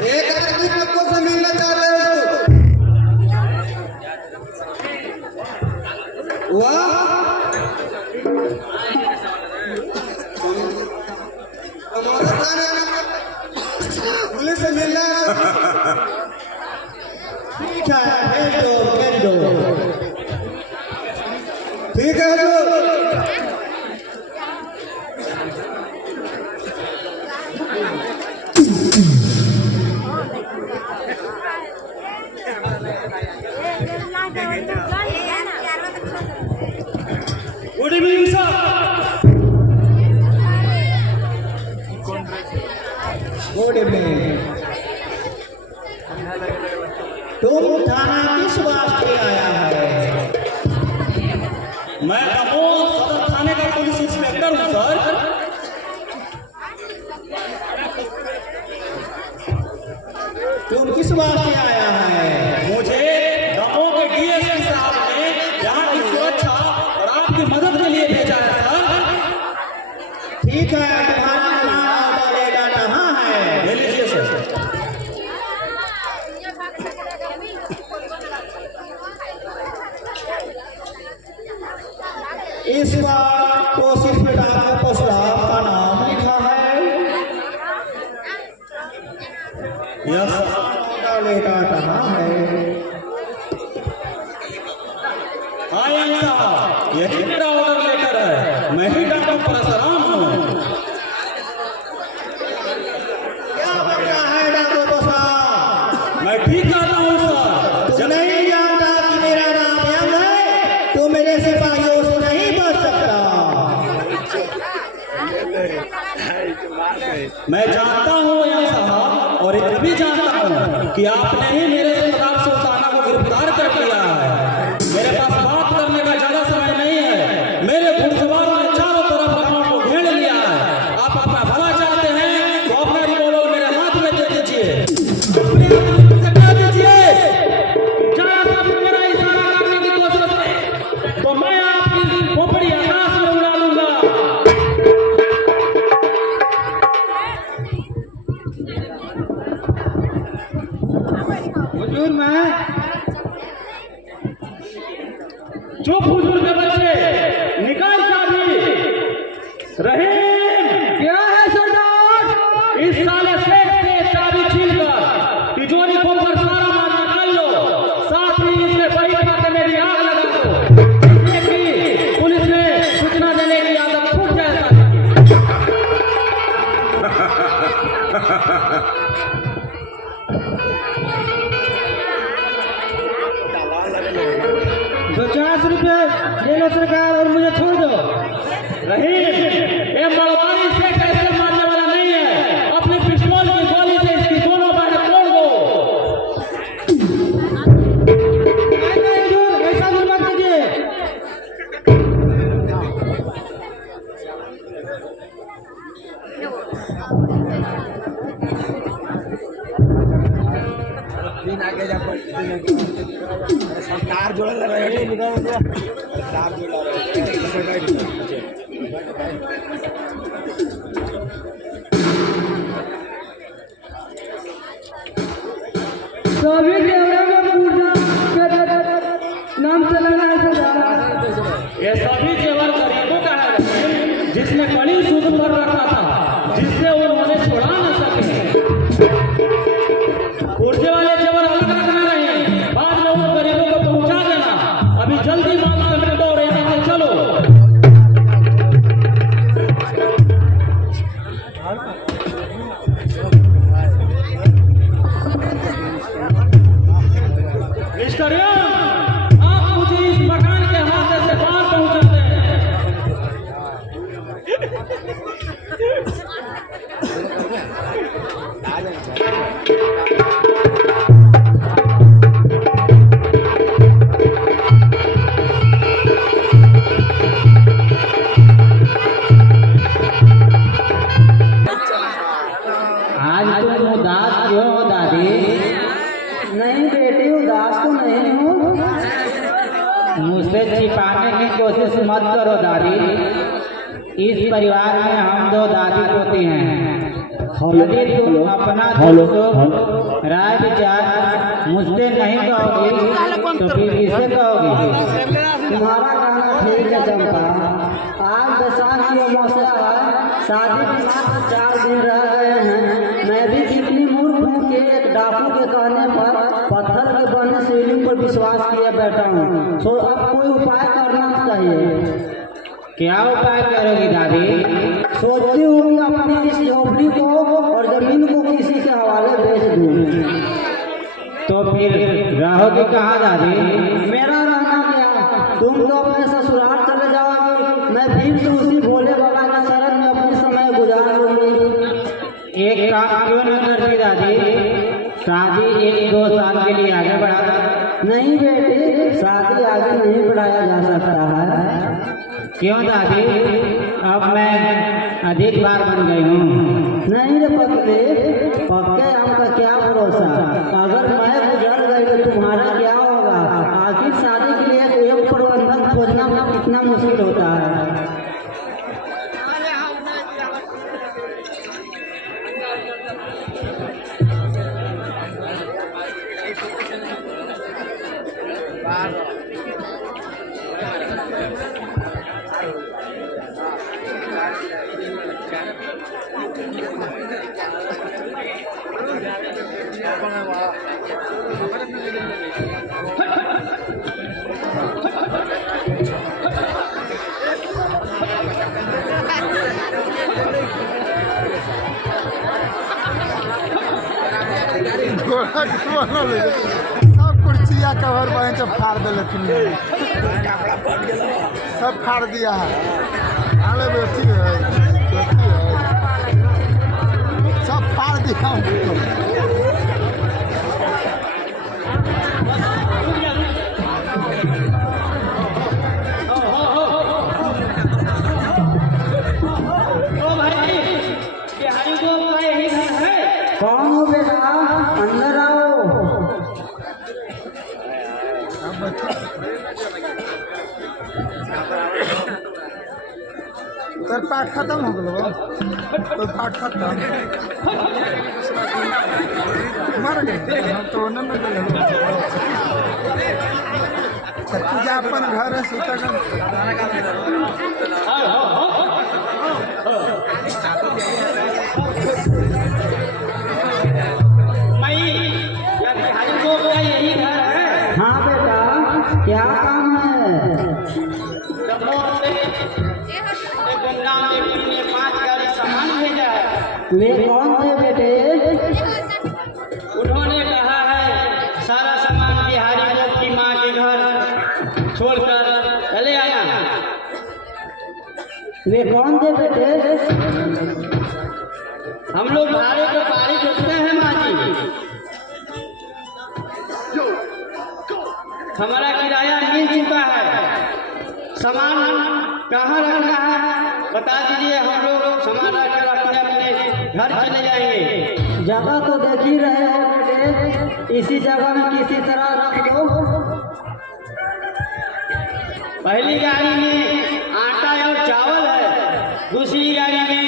एक आदमी सबको से मिलना चाह रहे हो। वाह, पुलिस से मिलना है। ठीक है, भेज दो। ठीक है जो good evening sir. Good evening. तुम थाना किस वास्ते आया है? मैं दमोह सदर थाने का पुलिस इंस्पेक्टर हूँ सर। तुम किस वास्ते आया है? मुझे दमोह के डीएसपी साहब ने यहाँ की सुरक्षा और आपकी मदद के लिए भेजा है सर। ठीक है, तुम्हारा नाम और डेटा कहाँ है? ले लीजिए सर। इस बार तो सिर्फ डाकू परशुराम का नाम यह लेगा कहाँ है? हाँ यंग साहब, यही मेरा ऑर्डर लेटर है। मैं ही डॉक्टर परशुराम हूँ। क्या बन रहा है डॉक्टर साहब? मैं ठीक कहता हूँ सर। तू नहीं जानता कि मेरा नाम यंग है? तू मेरे सिपाहियों से नहीं बच सकता। मैं जानता हूँ यंग साहब, और ये भी जानता हूँ कि आपने ही मेरे सरदार सुल्ताना को गिरफ्तार कर लिया है। मेरे पास बात करने का ज्यादा समय नहीं है। मेरे घुड़सवारों ने चारों तरफ गांव को घेर लिया है। आप अपना भला चाहते हैं तो अपना रिवॉल्वर मेरे हाथ में दे दीजिए। अपने हाथ से कह दीजिए, जरा सा भी मेरा इशारा करने की कोशिश करें तो मैं आपकी खोपड़ी आकाश में उड़ा लूंगा। हुजूर मैं चुप हुजूर के बच्चे, निकाल चाबी। रहीम क्या है सरदार? इस साले सेठ से चाबी छीनकर तिजोरी खोलकर सारा माल निकाल लो। साथ ही इसमें बड़ी पासे में भी आग लगा दो, जिससे कि पुलिस में सूचना देने की आदत छूट जाए। ₹50 ले लो सरकार और मुझे छोड़ दो। रहीम, ये मरवाड़ी से कैसे मारने वाला नहीं है। अपनी पिस्तौल की गोली से इसकी दोनों बाहें तोड़ दो। नहीं हुजूर, ऐसा भी मत कीजिए। सभी कैमरा में पूजा नाम से लगा है सरदार। ये सभी जेवर गरीबों का है, जिसने कड़ी सूद पर रखा था, जिससे उन्होंने छुड़ा न सके। पुर्जे वाले जेवर अलग रखना नहीं, बाद में उन गरीबों को पहुंचा देना। अभी जल्दी माल समेटो और यहाँ से चलो। मिस्टर यंग, आप मुझे इस मकान के हाथे से बाहर पहुंचाते हैं। आज तुम उदास क्यों हो दादी? नहीं बेटी, उदास तो नहीं हूँ। मुझसे छिपाने की कोशिश मत करो दादी। इस परिवार में हम दो दादी पोती हैं। यदि तुम अपना दुख राय विचार मुझसे नहीं कहोगी तो फिर किसे कहोगी? तुम्हारा कहना ठीक है चंपा। आज दशहरा की अमावस्या है, शादी के मात्र 4 दिन रह गए हैं। मैं भी जितनी मूर्ख हूँ कि एक डाकू के कहने पर पत्थर के बने शिवलिंग पर विश्वास किए बैठा हूँ। तो अब कोई उपाय करना चाहिए। क्या उपाय करोगी दादी? सोचती हूँ कि अपनी इस झोपड़ी को और जमीन को किसी के हवाले बेच दूँ। तो फिर रहोगी कहाँ दादी? मेरा रहना क्या, तुम तो अपने ससुराल चले जाओगे। मैं फिर से उसी भोले बाबा के शरण में अपनी समय गुजार लूंगी। एक काम क्यों न करती दादी? शादी 1-2 साल के लिए आगे बढ़ा दो। नहीं बेटी, शादी आगे नहीं बढ़ाया जा सकता है। क्यों दादी? अब मैं अधिक बार बन गई हूँ। नहीं रे पगले, पक्के आम का क्या भरोसा। अगर मैं गुजर गई तो तुम्हारा क्या होगा? आखिर शादी के लिए एक प्रबंधक खोजना कितना मुश्किल होता है। सब कुर्सिया कवर बहन जब फाड़ दे सब फाड़ दिया है आले बेटी है सब फाड़ दिया कौन हो बेटा, अंदर आओ। तर पाठ खत्म हो गलो तो पाठ खत्म मर गए तो न पूजा अपन घर है सुता हाँ बेटा, क्या काम है? वे कौन थे बेटे? उन्होंने कहा है सारा सामान बिहारी लोग की माँ के घर छोड़कर चले आया। वे कौन थे बेटे? हम लोग भाड़े को पारी चुकते हैं माँ जी। हमारा किराया मिल चुका है। सामान कहाँ रखना है बता दीजिए, हम लोग सामान रखकर अपने अपने घर चले जाएंगे। जगह तो देख ही रहे हो बेटे, इसी जगह में किसी तरह रख दो। पहली गाड़ी में आटा और चावल है, दूसरी गाड़ी में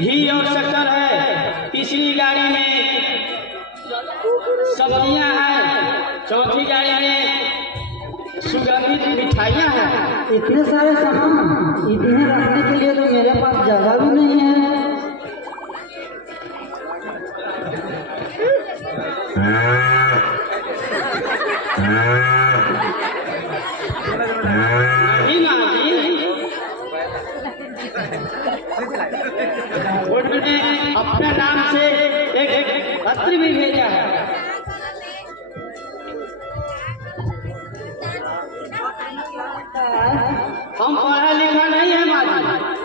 घी और शक्कर है, तीसरी गाड़ी में सब्जियां हैं, चौथी गाड़ी में सुगंधित मिठाइयां हैं। इतने सारे सामान इतने रखने के लिए तो मेरे पास जगह भी नहीं है। नहीं माँ जी, उन्होंने अपने नाम से एक पत्र भी भेजा है। हम पढ़ा लिखा नहीं है माँ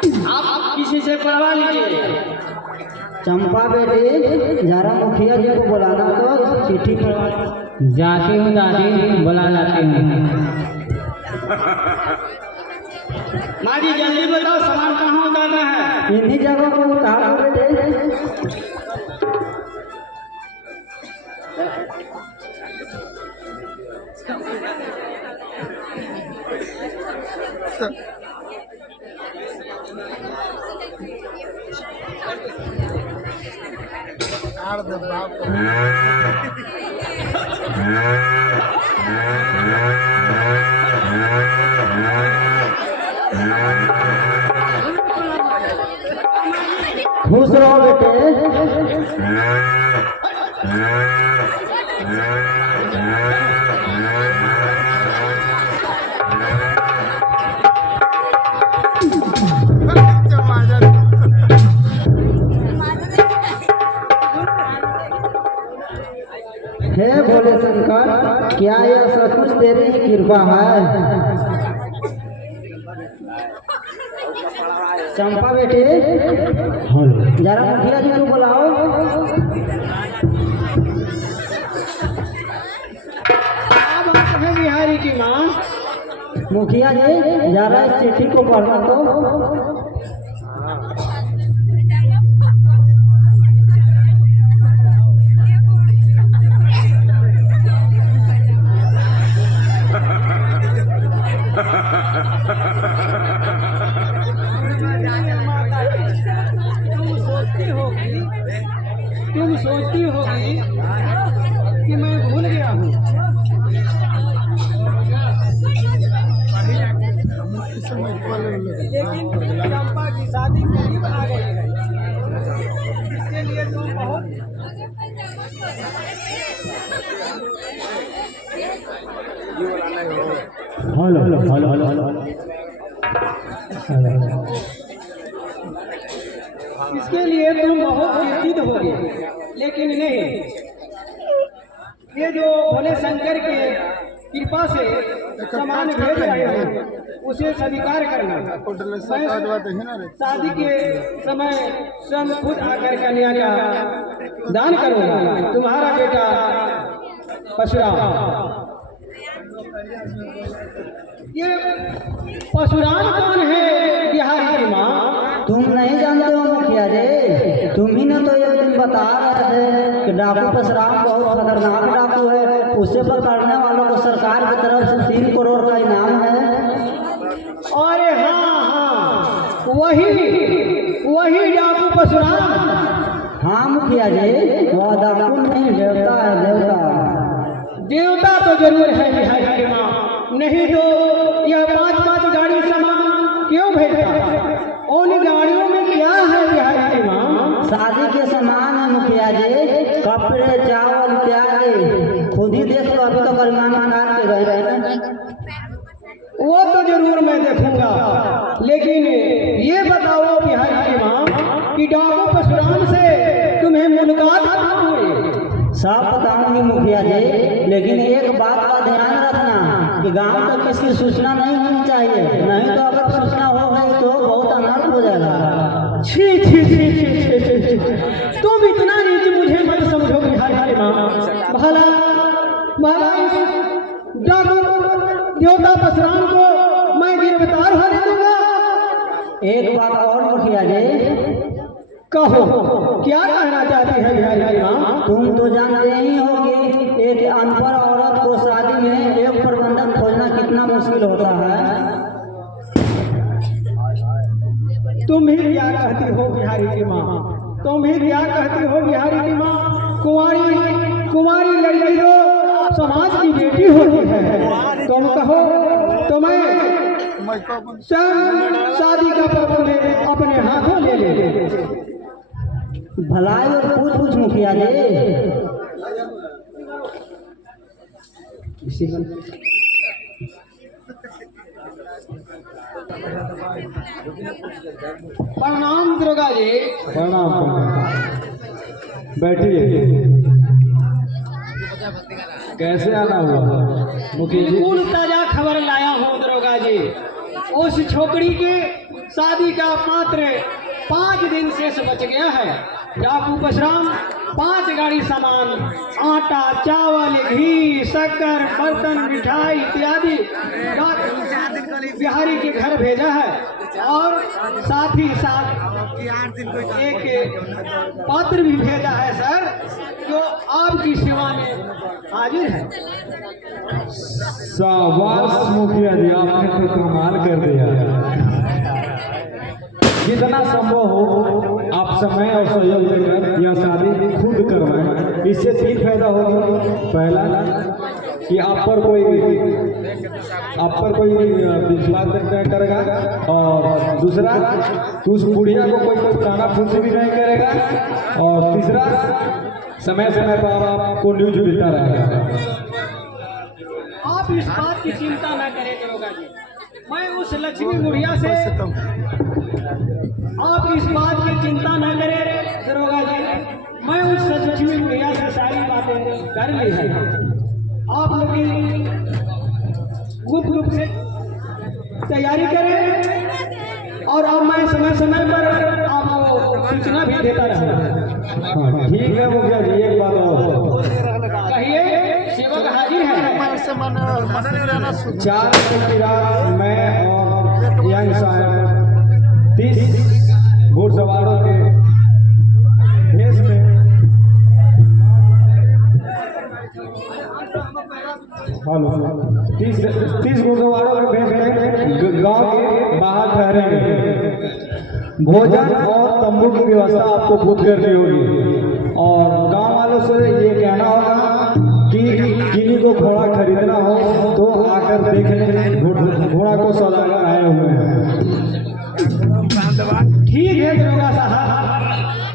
जी, आप किसी से पढ़वा लीजिए। चंपा बेटी, जरा मुखिया जी को बुलाना तो चिट्ठी पढ़वा। जाती हूँ दादी, बुला लाती हूँ। माँ जी जल्दी बताओ सामान कहाँ उतारना है। इन्हीं जगह को उतारो बेटे। खुश रहो बेटे। हे भोले शंकर, क्या यह सचमुच तेरी ही कृपा है? चंपा बेटे, जरा मुखिया जी को बुलाओ। है बिहारी की माँ। मुखिया जी, जरा इस चिट्ठी को पढ़ना तो। तुम सोचती होगी कि मैं भूल गया हूँ। लेकिन चंपा की शादी करीब आ गई है, इसके लिए तुम बहुत इसके लिए तुम बहुत चिंतित होगे, लेकिन नहीं, जो भोले शंकर के कृपा से सामान भेज रहे हो उसे स्वीकार करना। मैं शादी के समय स्वयं खुद आकर कन्या का दान करूंगा। तुम्हारा बेटा परशुराम। ये परशुराम कौन है बिहारी की माँ? तुम नहीं जानते हो मुखिया जी? तुम ही ने तो एक दिन बता रहे थे कि डाकू परशुराम बहुत खतरनाक डाकू है, उसे पकड़ने वालों को सरकार की तरफ से 3 करोड़ का इनाम है। अरे हाँ हाँ, वही डाकू परशुराम। हाँ मुखिया जी, वह डाकू नहीं देवता है, देवता। देवता तो जरूर है बिहारी की माँ, नहीं तो यह 5-5 गाड़ी सामान क्यों भेजता? उन गाड़ियों में क्या है बिहारी की माँ? शादी के सामान है मुखिया जी, कपड़े, चावल इत्यादि। खुद ही देख लो, अभी तो परिमाण काट के गए रहे। वो तो जरूर मैं देखूंगा, लेकिन ये बताओ बिहारी की माँ कि डाकू परशुराम से तुम्हें मुलाकात कहाँ हुई? सब बताऊंगी मुखिया जी, लेकिन एक बात का ध्यान रखना कि गांव तक इसकी सूचना नहीं होनी चाहिए, नहीं तो अगर सूचना हो गई तो बहुत अनर्थ हो जाएगा। छी छी छी छी छी छी छी। तुम इतना नीच मुझे मत समझो बिहारी की माँ। भला इस डाकू देवता परशुराम को मैं गिरफ्तार होने दूंगा। एक बात और मुखिया जी, कहो क्या कहना चाहती है बिहारी की माँ? तुम तो जानते ही हो कि एक अनपढ़ औरत को शादी में एक प्रबंधक खोजना कितना मुश्किल होता है। तुम ही क्या कहती हो बिहारी की माँ? तुम ही क्या कहती हो बिहारी की माँ? कुंवारी लड़की तो समाज की बेटी होती है। तुम कहो तो मैं शादी का प्रबंध अपने हाथों ले ले। भलाई और पूछ मुखिया जी। प्रणाम दुर्गा जी। प्रणाम। बैठिए। कैसे आना हुआ मुखिया जी? बिल्कुल ताजा खबर लाया हूँ दुर्गा जी। उस छोकरी के शादी का मात्र 5 दिन शेष बच गया है। डाकू परशुराम 5 गाड़ी सामान, आटा, चावल, घी, शक्कर, बर्तन, मिठाई इत्यादि बिहारी के घर भेजा है और साथ ही साथ एक पत्र भी भेजा है सर, जो आपकी सेवा में हाजिर है। शाबाश मुखिया जी, आपने तो कमाल कर दिया। जितना संभव हो आप समय और सहयोग देकर यह शादी खुद करवाएं। इससे 3 फायदा होगा। पहला कि आप पर कोई विश्वास नहीं करेगा, और दूसरा उस बुढ़िया को कोई काना फूसी भी नहीं करेगा, और तीसरा समय समय पर आपको न्यूज मिलता रहेगा। आप इस बात की चिंता न करें दरोगा जी। मैं उस लक्ष्मी बुढ़िया से आप इस बात की चिंता न करें दरोगा जी। मैं उस लक्ष्मी बुढ़िया से सारी बातें कर ली है। आप लोग गुप्त रूप से तैयारी करें, और अब मैं समय समय पर आपको सूचना भी देता रहूँगा। ठीक है मुखिया जी। एक बात और कहिए, सेवक हाजिर है। 4 की रात मैं और यंग साहब 30 घुड़सवारों के भेष में हेलो 30 घुड़सवारों के भेष में गांव के बाहर ठहरेंगे। भोजन और तंबू की व्यवस्था आपको खुद करनी होगी, और गांव वालों से ये कहना होगा कि किन्हीं को घोड़ा खरीदना हो तो आकर देख लें, घोड़ा को सौदागर आए हुए हैं। ठीक है दरोगा साहब,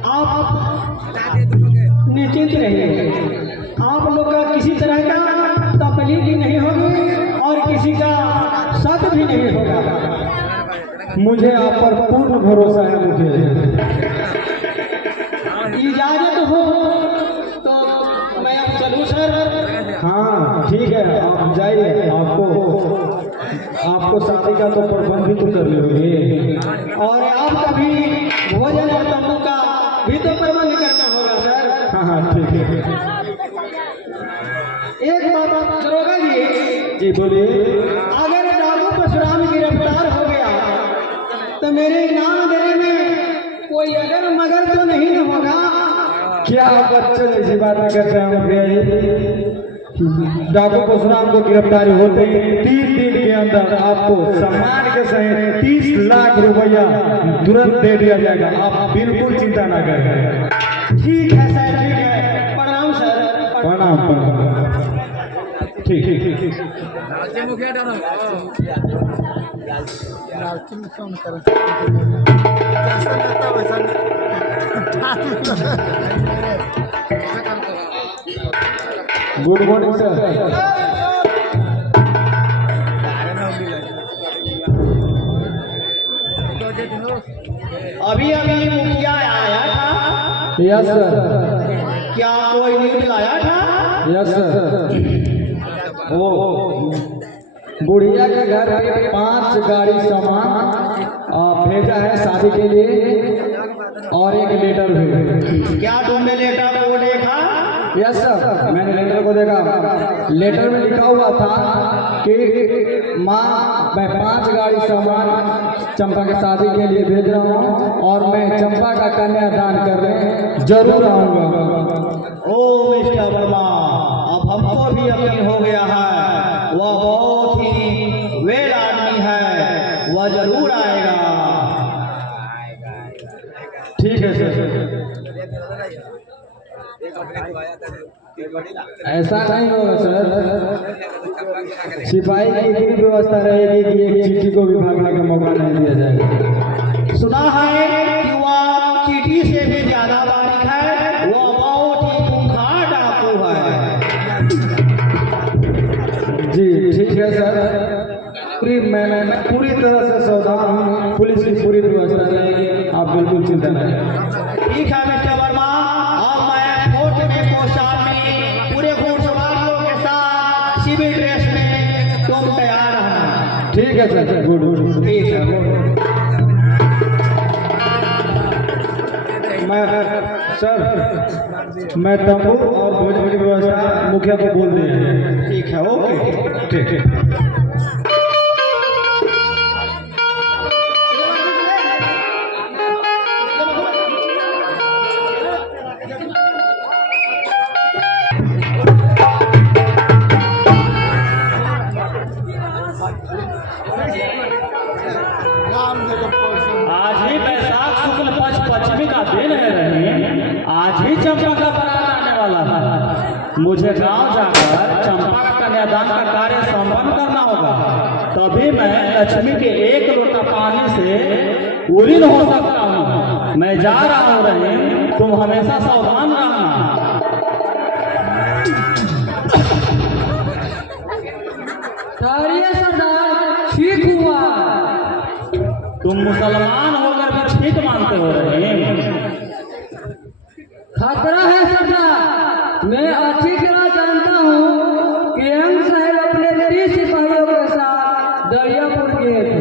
आप निश्चिंत रहिए। आप लोग का किसी तरह का तकलीफ भी नहीं होगी और किसी का शक भी नहीं होगा। मुझे आप पर पूर्ण भरोसा है मुखिया जी। इजाजत हो तो मैं अब चलूँ सर। शादी का तो प्रबंध भी तो कर लोगे। और अब कभी भोजन और तंबू का भी तो प्रबंध करना होगा सर। हाँ हाँ ठीक है। एक बात दरोगा जी बोलिए। अगर डाकू परशुराम गिरफ्तार हो गया तो मेरे इनाम देने में कोई अगर मगर तो नहीं न होगा? क्या बच्चे ऐसी बातें करते हैं? डाकू परशुराम को गिरफ्तारी होते ही 3 दिन के अंदर आपको सम्मान के सहित 30 लाख रुपया तुरंत दे दिया जाएगा। आप बिल्कुल चिंता ना करें। ठीक है सर, ठीक है। प्रणाम सर। प्रणाम प्रणाम। ठीक ठीक ठीक। Good morning sir. अभी अभी मुखिया आया था। Yes sir. क्या कोई न्यूज लाया था? Yes sir. ओ बुढ़िया के घर पे 5 गाड़ी सामान भेजा है शादी के लिए और एक लेटर भी। क्या तुमने लेटर को देखा? यस सर, मैंने लेटर को देखा। लेटर में लिखा हुआ था कि माँ मैं 5 गाड़ी सामान चंपा के शादी के लिए भेज रहा हूँ और मैं चंपा का कन्यादान करने जरूर आऊँगा। ओ मिस्टर वर्मा, अब हमको भी यकीन हो गया है वह बहुत ही वेल आदमी है, वह जरूर आएगा। ठीक है सर। ऐसा नहीं होगा सर। सिपाही की इतनी व्यवस्था रहेगी कि एक चिट्ठी को भी भागने का मौका नहीं दिया जाएगा। सुना है कि वह चीटी से भी ज्यादा बारीक है, वह बहुत ही खूंखार डाकू है। जी ठीक है सर। मैं पूरी तरह से सावधान हूँ। पुलिस की पूरी व्यवस्था रहेगी, आप बिल्कुल चिंता नहीं करें। ठीक है मिस्टर वर्मा, अब मैं कोर्ट में पोशाक में पूरे घुड़सवारों के साथ सिविल ड्रेस में तुम तैयार रहना। ठीक है सर। Good good. ठीक है। मैं तंबू और भोजन की व्यवस्था मुखिया को बोल दिया। ठीक है, ओके। ठीक ठीक। आज ही बैसाख शुक्ल पक्ष पश्चिमी का दिन है रही। आज ही चंपा का बारात आने वाला है। मुझे गांव जाकर चंपा का कन्यादान का कार्य संपन्न करना होगा, तभी मैं लक्ष्मी के 1 लोटा पानी से उरीन हो सकता हूँ। मैं जा रहा हूँ रही, तुम हमेशा सावधान रहना। सरदार ठीक हुआ। तुम मुसलमान होकर भी ठीक मानते हो रहे। खतरा है सरदार। मैं अच्छी तरह जानता हूँ कि हम साहब अपने 30 सिपाहियों के साथ दरियापुर गए थे।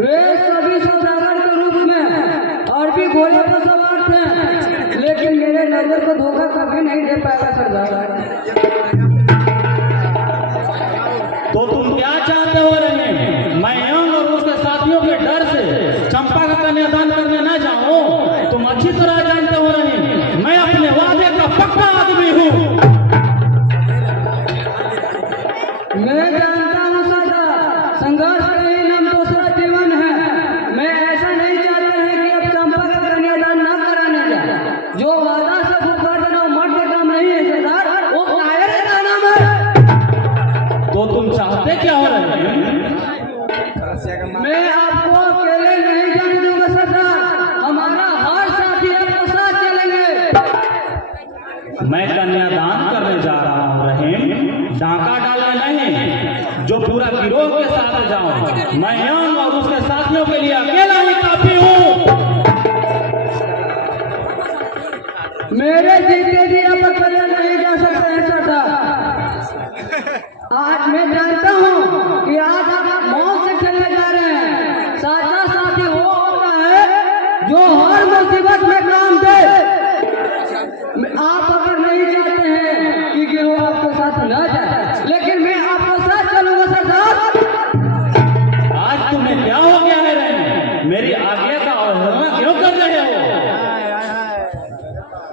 वे सभी सौदागर के रूप में अरबी घोड़े पर सवार थे, लेकिन मेरे नजर को धोखा कभी नहीं दे पाएगा सरदार। तो तुम क्या चाहते हो रहे? मैं यंग और उसके साथियों के डर से चंपा का कन्यादान करने न जाऊं? तुम अच्छी तरह जानते हो रहे, मैं अपने वादे का पक्का आदमी हूँ। मैं जानता हूँ सरदार, संघर्ष का ही नाम दूसरा जीवन है। मैं ऐसा नहीं चाहते हैं कि अब चंपा का कन्यादान न कराने जाए। जो वादा से कर देना वो मर्द का काम नहीं है सरदार, वो कायर का नाम है। तो तुम चाहते क्या हो रहे हैं? मैं आपको अकेले नहीं जाने दूंगा सरदार। हमारा हर साथी आपके साथ चलेंगे। मैं कन्यादान करने जा रहा हूँ रहीम, डाका डालने नहीं, जो पूरा गिरोह के साथ जाऊं। मैं यंग और उसके साथियों के लिए अकेला ही काफी हूँ। मेरे जीते जी आप अकेले नहीं जा सकते हैं सरदार। आज मैं जानता हूँ कि आज आप मौत से और रोना क्यों कर रहे हो?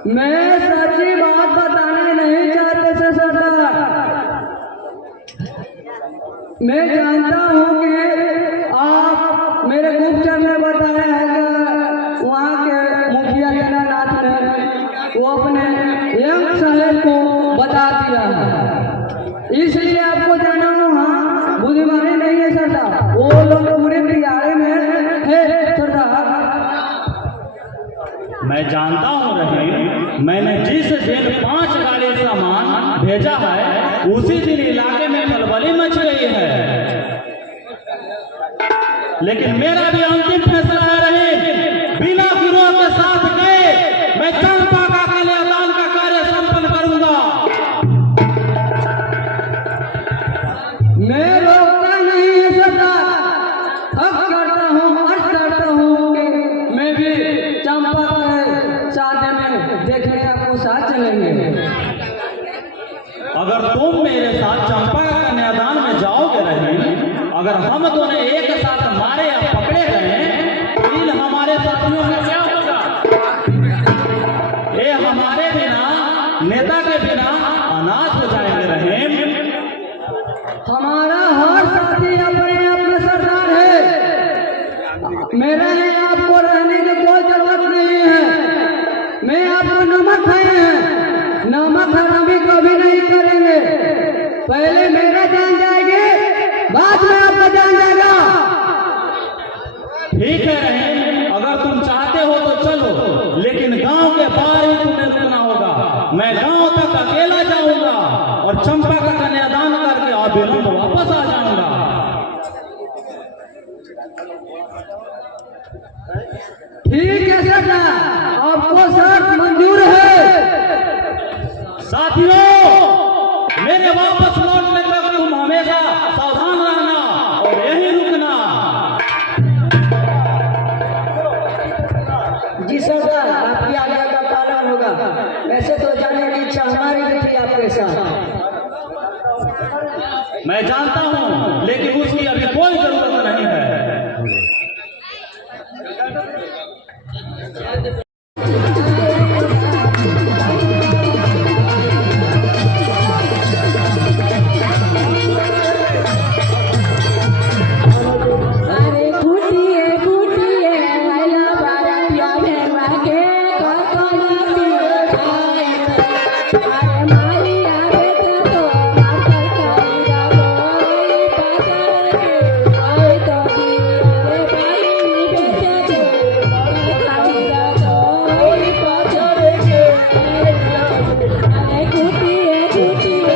मैं सच्ची बात बताने नहीं चाहते थे सरदार। मैं जानता हूँ कि आप मेरे गुप्तचर ने बताया है कि वहाँ के मुखिया दीनानाथ ने वो अपने यंग साहेब को बता दिया है, इसलिए आपको जाना हो। हाँ, बुद्धिमानी नहीं है सरदार, वो लोग पूरे तैयारी में है सरदार। मैं जानता हूँ रहीम, मैंने जिस दिन 5 गाड़ी सामान भेजा है उसी दिन इलाके में खलबली मच गई है। लेकिन मेरा भी अंतिम फैसला है रहीम, बिना गिरोह के साथ गए मैं चंपा का कल्याण का कार्य संपन्न करूंगा। मैं रोकता नहीं है सरदार, हक करता हूँ, अर्ज करता हूँ कि मैं भी चंपा के शादी में देखने आपको साथ चलेंगे। अगर तुम मेरे साथ चंपा का कन्यादान में जाओगे रहीम, अगर हम दोनों एक साथ मारे या पकड़े गए तो इन हमारे साथियों का क्या होगा? ये हमारे बिना, नेता के बिना अनाथ हो जाएंगे रहीम। हमारा हर साथी अपने आप में सरदार है, मेरे लिए आपको रहने की कोई जरूरत नहीं है। मैं आपको नमक खाए हैं, नमक हरामी कभी नहीं करेंगे। पहले मेरा जान जाएगी, बाद में आपका जान जाएगा। ठीक है रहीम, अगर तुम चाहते हो तो चलो, लेकिन गांव के बाहर ही तुम्हें रुकना होगा। मैं गांव तक अकेला जाऊंगा और चंपा का कन्यादान करके अविलंब वापस आ जाऊंगा। ठीक है सरदार, आपको शर्त मंजूर है। साथियों, मेरे वापस लौटने तक तुम हमेशा सावधान रहना और यहीं रुकना। जी सरदार, आपकी आज्ञा का पालन होगा। वैसे तो जाने की इच्छा हमारी भी थी आपके साथ। मैं जानता हूं, लेकिन उसकी अभी कोई जरूरत नहीं है। अरे कुटिए कुटिए आइला बारातिया भेवा के कतनी पिए खाए। अरे माई आवे तो मातर करीदा कोई पातर के आई तो अरे भाई बेचे के करीदा कोई पातर के। अरे कुटिए कुटिए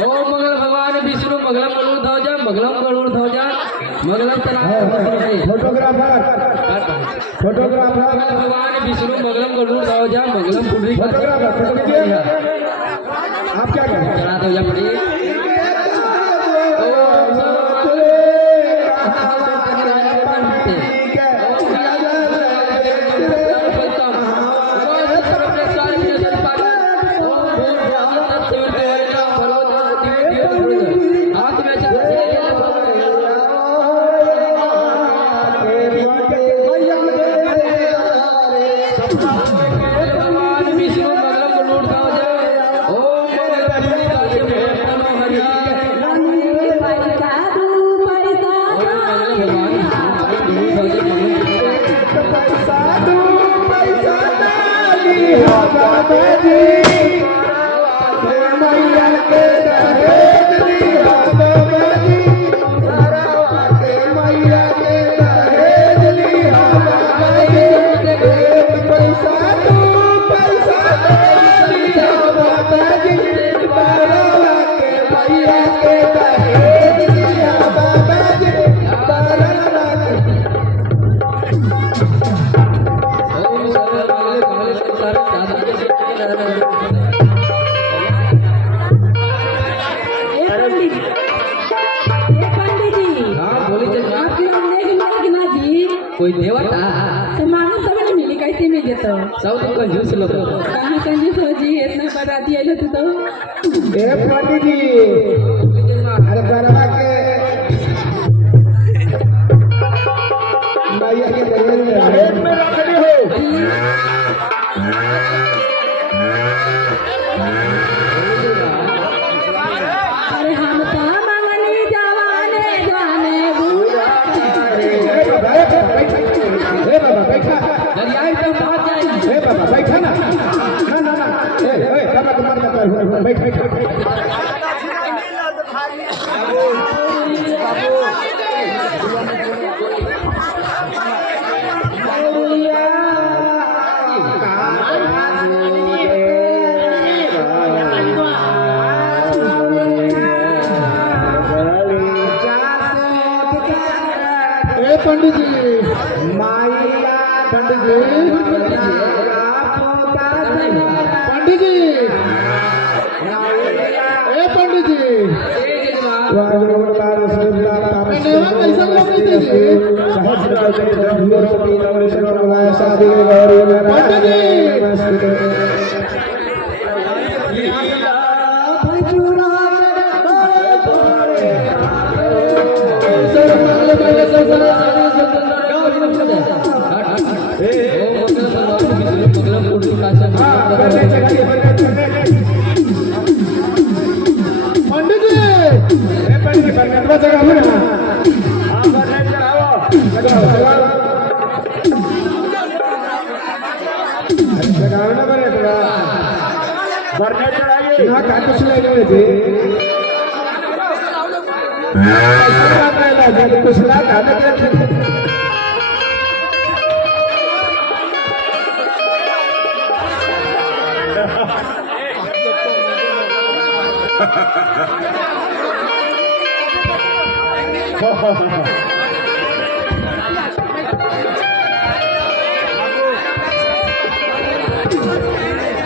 ओम मंगल भगवान विष्णु मंगलम गरुड़ ध्वजा मंगलम गरुड़ ध्वजा मंगलम फोटोग्राफर भगवान विष्णु मंगलम गरुड़ ध्वजा मंगलम पुंडरीक फोटोग्राफर आप क्या करें? चढ़ा ध्वजा पड़ी भगवान विष्णु मंगलम गरुड़ ध्वजा ओम कोई देवता तो मानो सब ने मिली कैसे मिले तो सब तो कंजूस लोग कहाँ कंजूस हो जी इतना बता दिया लो तू तो ए पंडित जी अरे बरवा के मैया के दरबार में रखनी हो अरे हम तो मंगनी जवाने जाने ए बाबा बैठा दरियाई तो पहुंच जाएगी ए बाबा बैठा ना ना ना ना ए बाबा तुम्हारे मत बैठ बैठ पंडित जी माइया पंडित जी पंडित जी ए पंडित जी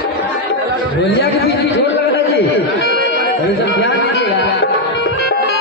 बोलिया के पीछे जोर लग रहा है जी अरे सब ध्यान दीजिएगा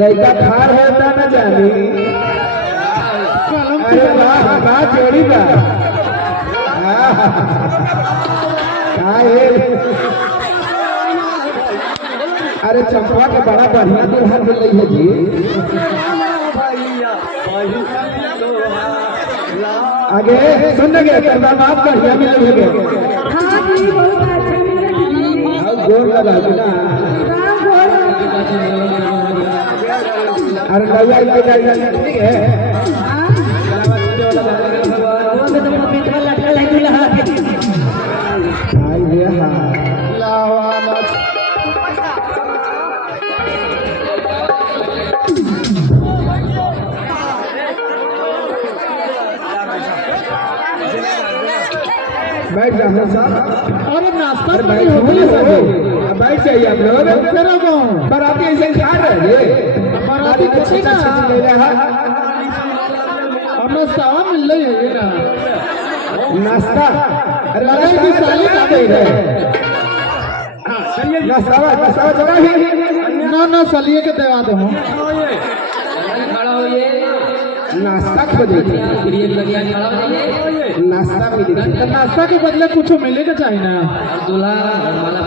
लड़का खार होता न जानी अरे वाह वाह जोड़ी बा अरे चंपा के बड़ा बढ़िया दुल्हन मिल रही है जी। आगे सुन लगे बात बढ़िया मिल रही है। हाँ जी बहुत अच्छा मिला जी। जोर लगा ना। राम बोल। अरे लगा ठीक है। बैठ जाओ साहब। अरे नाश्ता पानी हो गई सब। बैठ जाइए आप लोग। बराती ऐसे खा रहे हैं। बराती कुछ ना हमें सावा मिल रही है ना नाश्ता। अरे लगे कि साली का दे रहे नाश्ता जगह ही ना सलिए के देवा दो खड़ा होइए, नाश्ता खोजे प्रिय कन्या खड़ा होइए। नाश्ता भी देखिए। तो नाश्ता के बदले कुछ मिलेगा चाहिए ना। और दूल्हा माला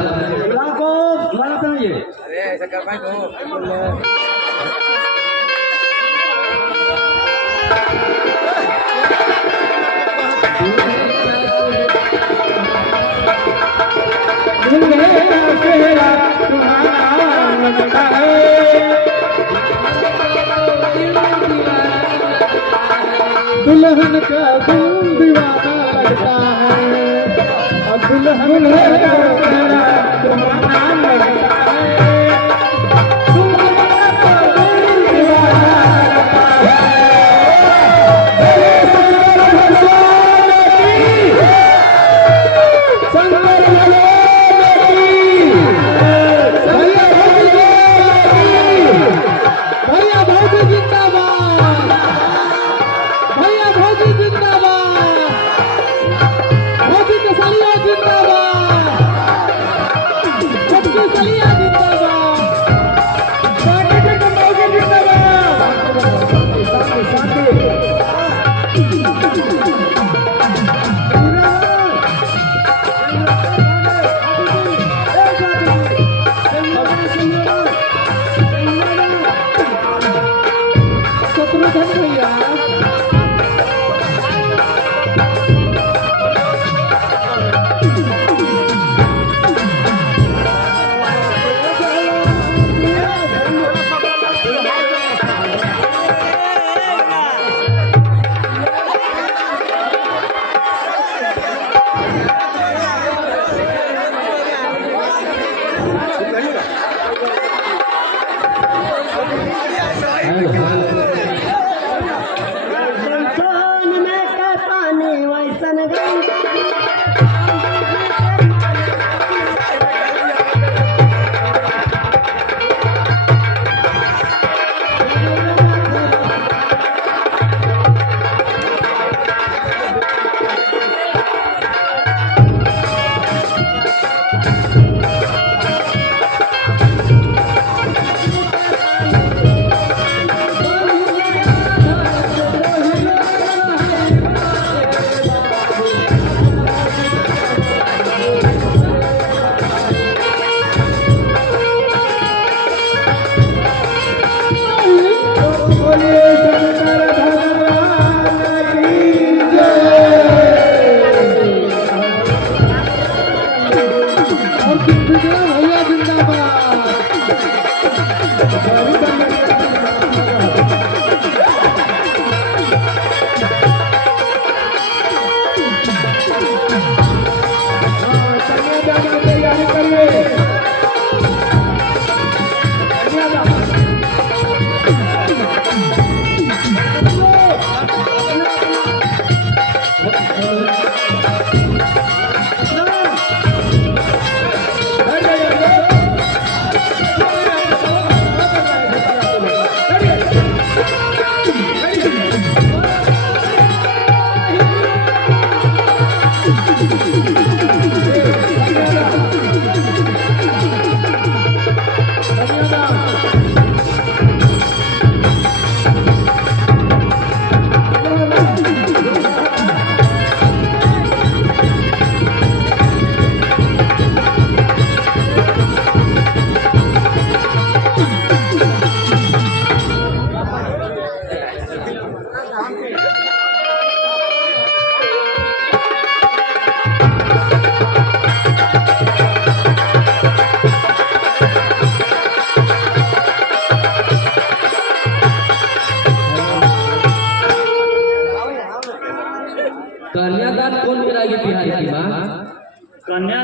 दुल्हन का दिल दीवाना लगता है और दुल्हन का तेरा दीवाना लगता है।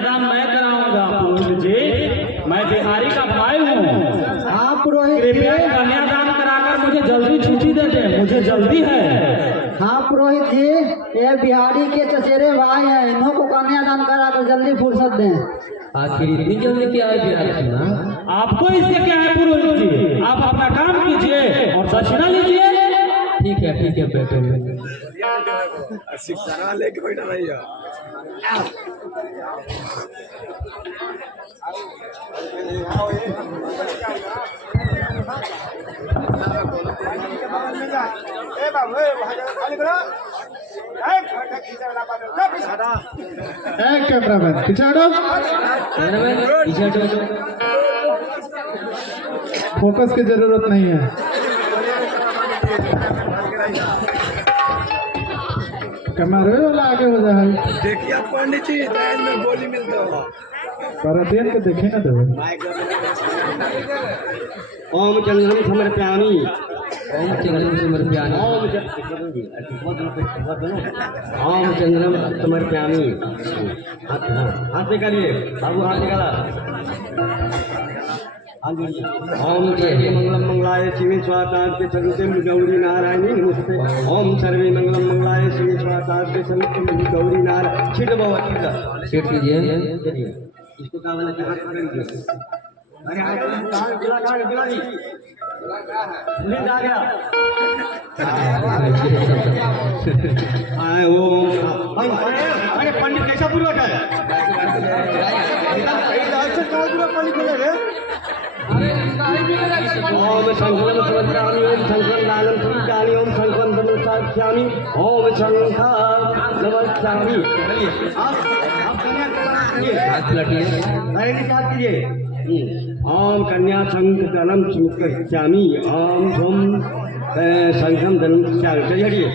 कन्यादान मैं कराऊंगा पुरोहित जी, मैं बिहारी का भाई हूँ। हाँ पुरोहित कृपया जी। कन्यादान कराकर मुझे जल्दी छुट्टी दे दे, मुझे जल्दी है। हाँ पुरोहित जी, ये बिहारी के चचेरे भाई हैं, इन्हों को कन्यादान करा कर जल्दी फुर्सत दें। आखिर इतनी जल्दी क्या है बिहार ना? आपको इससे क्या है पुरोहित जी, आप अपना काम कीजिए और दक्षिणा लीजिए। ठीक है बैठो। शिक्षा लेके बैठा भैया। कैमरामैन पीछे हटो, फोकस की जरूरत नहीं है। कैमरे वाला आगे हो जाए। देखिए पंडित जी, दहेज में गोली मिलता हो। पर देख के देखे ना देवे। ओम चंद्रम समर्पयामि। ओम चंद्रम समर्पयामि। ओम चंद्रम समर्पयामि। हाथ निकालिए बाबू, हाथ निकाला। ओम सर्वे मंगलम मंगलाय शिवे स्वातास्ते सर्वते गौरी नारायणी नमस्ते। ओम सर्वे मंगलम मंगलाय शिवे स्वातास्ते सर्वते गौरी नारायण। छिट बाबा सीट कीजिए। इसको क्या बोला, हाथ पकड़ लीजिए। अरे हाथ गिरा दी, पुलिस आ गया। अरे पंडित कैसा पूर्वक है? ओम शंकरम समर्पयामि। ओम शंकरम लालम समर्पयामि। ओम शंकरम समर्पयामि। ओम शंकर नमस्यामि। हाथ लटिए। अरे हाथ कीजिए। ओम कन्या संकलम समर्पयामि। ओम सोम संघम धनम त्याग। चलिए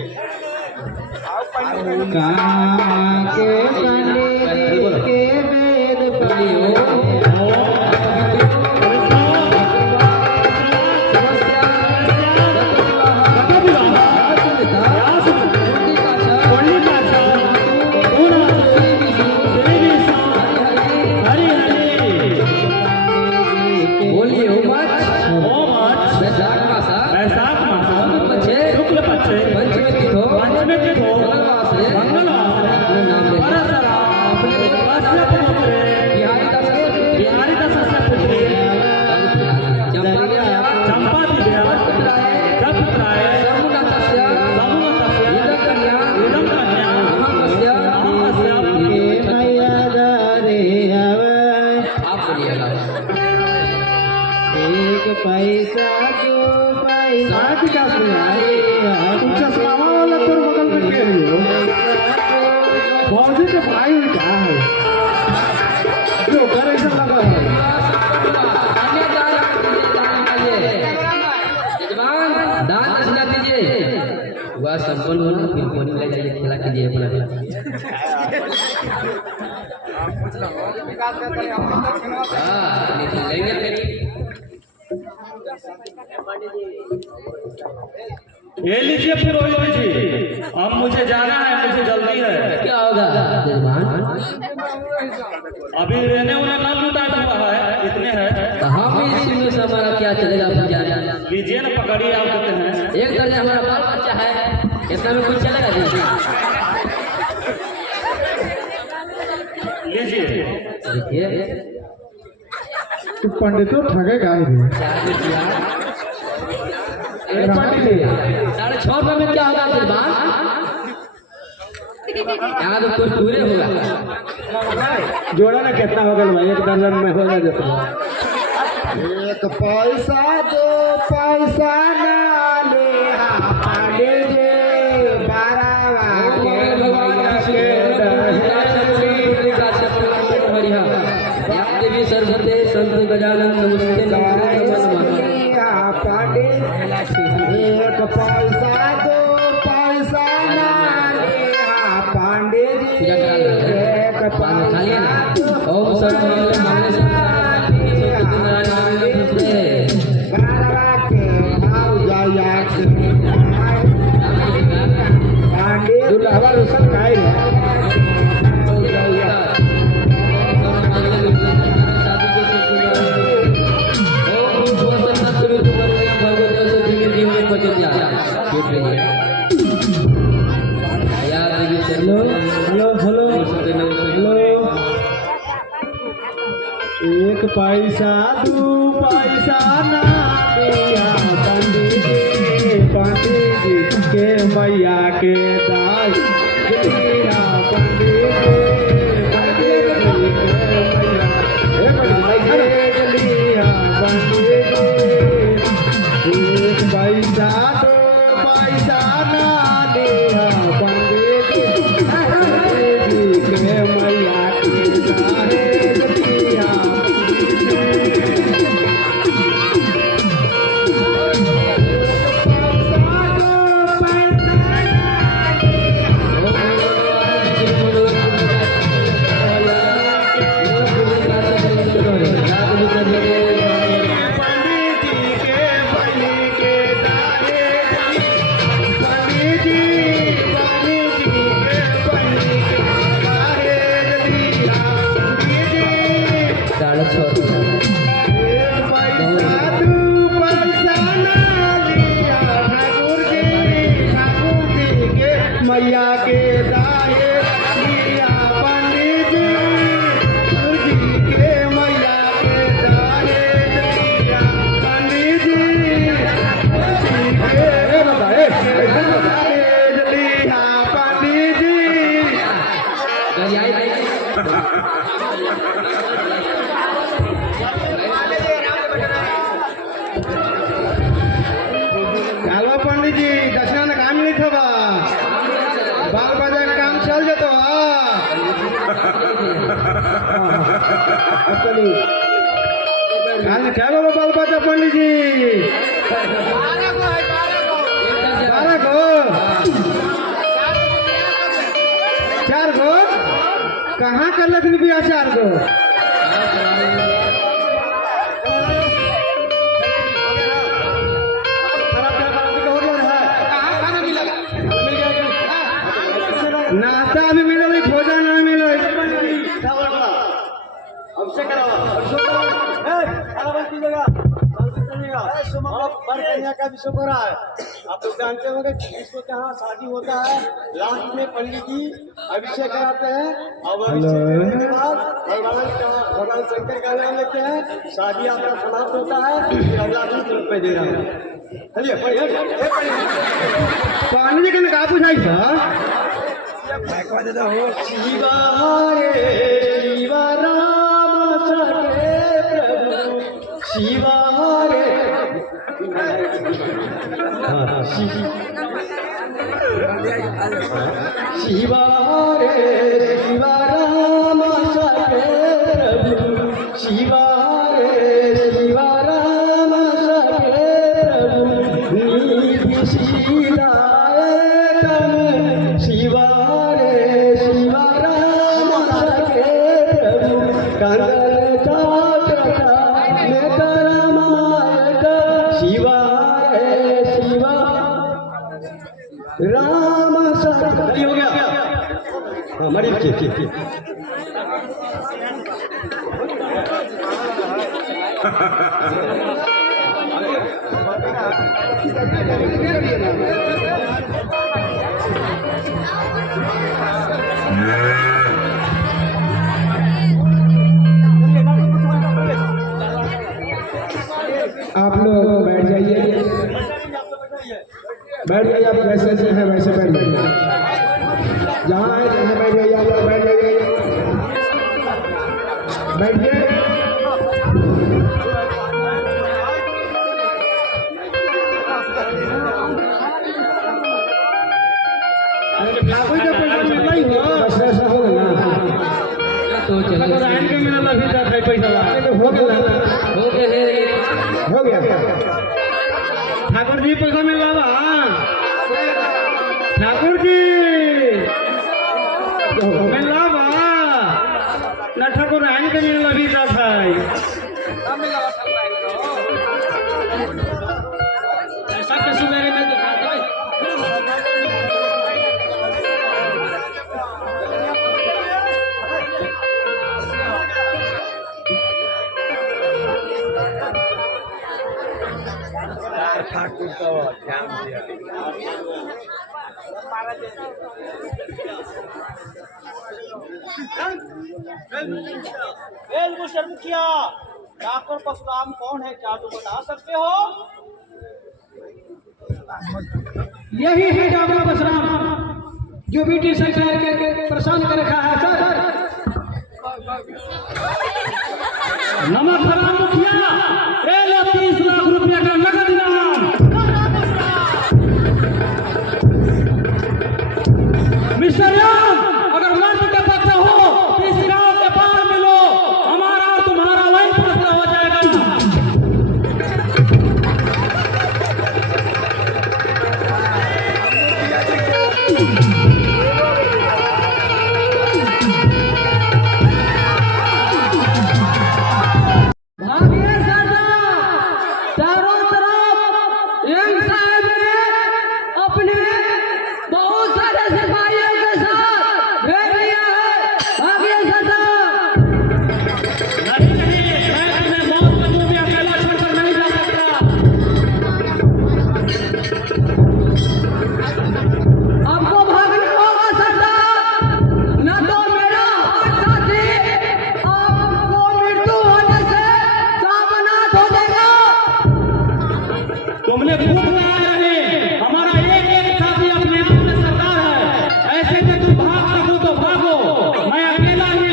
पैसा जो पैसा चश्मा वाला तोर बगल में के रही हो फौजी के भाई क्या है जो घर ऐसा लगा है। दान दक्षिणा दीजिए, वह संपन्न होना फिर पानी ले जाइए, खिला कीजिए अपना। लेंगे ये लीजिए पुरोहित जी, अब मुझे जाना है, मुझे जल्दी है। क्या होगा अभी रहने उन्हें न लुटा हुआ है, इतने हैं। हम इसी से हमारा क्या चलेगा पूजा? लीजिए ना, पकड़िए, आप देते हैं। एक दर्जन हमारा बाल बच्चा है, इतना में कुछ चलेगा जी? लीजिए। देखिए तू पंडितों ठगेगा ही। 6.5 में क्या होगा जजमान? यहाँ तो कुछ पूरे होगा। जोड़ा ना कितना होगा भाई? एक दर्जन में होगा जो एक पैसा दो पैसा ना ले पांडे जे बारावा देवी सर्वते संत गजानन नमस्ते पांडे। एक पैसा दो पैसा ना ले पांडे जी। एक पैसा ओम सर्वमंगल मांगल्ये पांडे दुल्हा सब काय एक पैसा दू पैसा ना दिया पंडित जी के मैया के दाई दिया पंडित जी के मैया लिया पंडित एक पैसा दो पैसा ना दिया पंडित जी के मैया के दाई दिया मैया के दाए लिया पंडित जी के मैया के दाए लिया पंडित जी के लिया पंडित जी हेलो पंडित जी दक्षिणा काम नहीं था बाल बाजा का काम चल जाता क्या बोलो बाल बाजा पंडित जी 12 को 4 को कहाँ कर लेकिन भी 4 को नाश्ता भी मिले भोजन नहीं मिले का विषय हो रहा है। आप लोग जानते होंगे जिसको जहाँ शादी होता है लास्ट में पंडित जी अभिषेक कराते हैं और अभिषेक करने के बाद भगवान शंकर का नाम लेते हैं, शादी आपका समाप्त होता है, फिर अगला दिन रुपये दे रहा है। चलिए पानी जी का पूछाई शिवा हरे शिवा राम सखे प्रभु शिवा हरे शिवा हरे शिवा राम सखे प्रभु शिवा हरे शिवा राम सखे प्रभु निधि शीलाय तम शिवा हरे शिवा राम सखे प्रभु कंदन चाटका नेतर मायक शिवा हरे शिवा राम सखे हो गया हमारी आप लोग बैठ जाइए आप जैसे से हैं वैसे बैठ जाइए, जहाँ है जहाँ बैठ जाइए, आप लोग बैठ जाइए, बैठिए। कोई का पैसा मिलना ही हो बस ऐसा हो गया तो चलो रायन के मिलना भी था पैसा हो गया ठाकुर जी पैसा मिला ठाकुर जी मिला ना ठाकुर रायन के मिलना भी था ऐसा कैसे मेरे में तो ठाकुर तो ध्यान दिया मिस्टर मुखिया, डॉक्टर परशुराम कौन है, क्या तुम बता सकते हो? यही है डॉक्टर परशुराम जो ब्रिटिश सरकार के परेशान कर रखा है सर। नमस्कार मुखिया, 30 लाख रुपया का नगद इनाम। मिस्टर यार, अगर मर्द का बच्चा हो तो इस गांव के पार मिलो, हमारा और तुम्हारा वही फैसला हो जाएगा। भागिए सरदार, चारों तरफ यंग साहब ने अपने बहुत सारे सिपाहियों के साथ घेर लिया है। भागिए सरदार। नहीं नहीं, मैं तुम्हें मौत के मुंह में अकेला छोड़कर नहीं जा सकता। आपको भागना होगा सरदार, न तो मेरा हाथ साथी आपको मृत्यु होने से सावनाथ हो जाएगा। तुमने खूब लगाए रहे, हमारा एक एक साथी अपने आप में सरदार है। ऐसे में तुम भाग सको तो भागो, मैं अकेला ही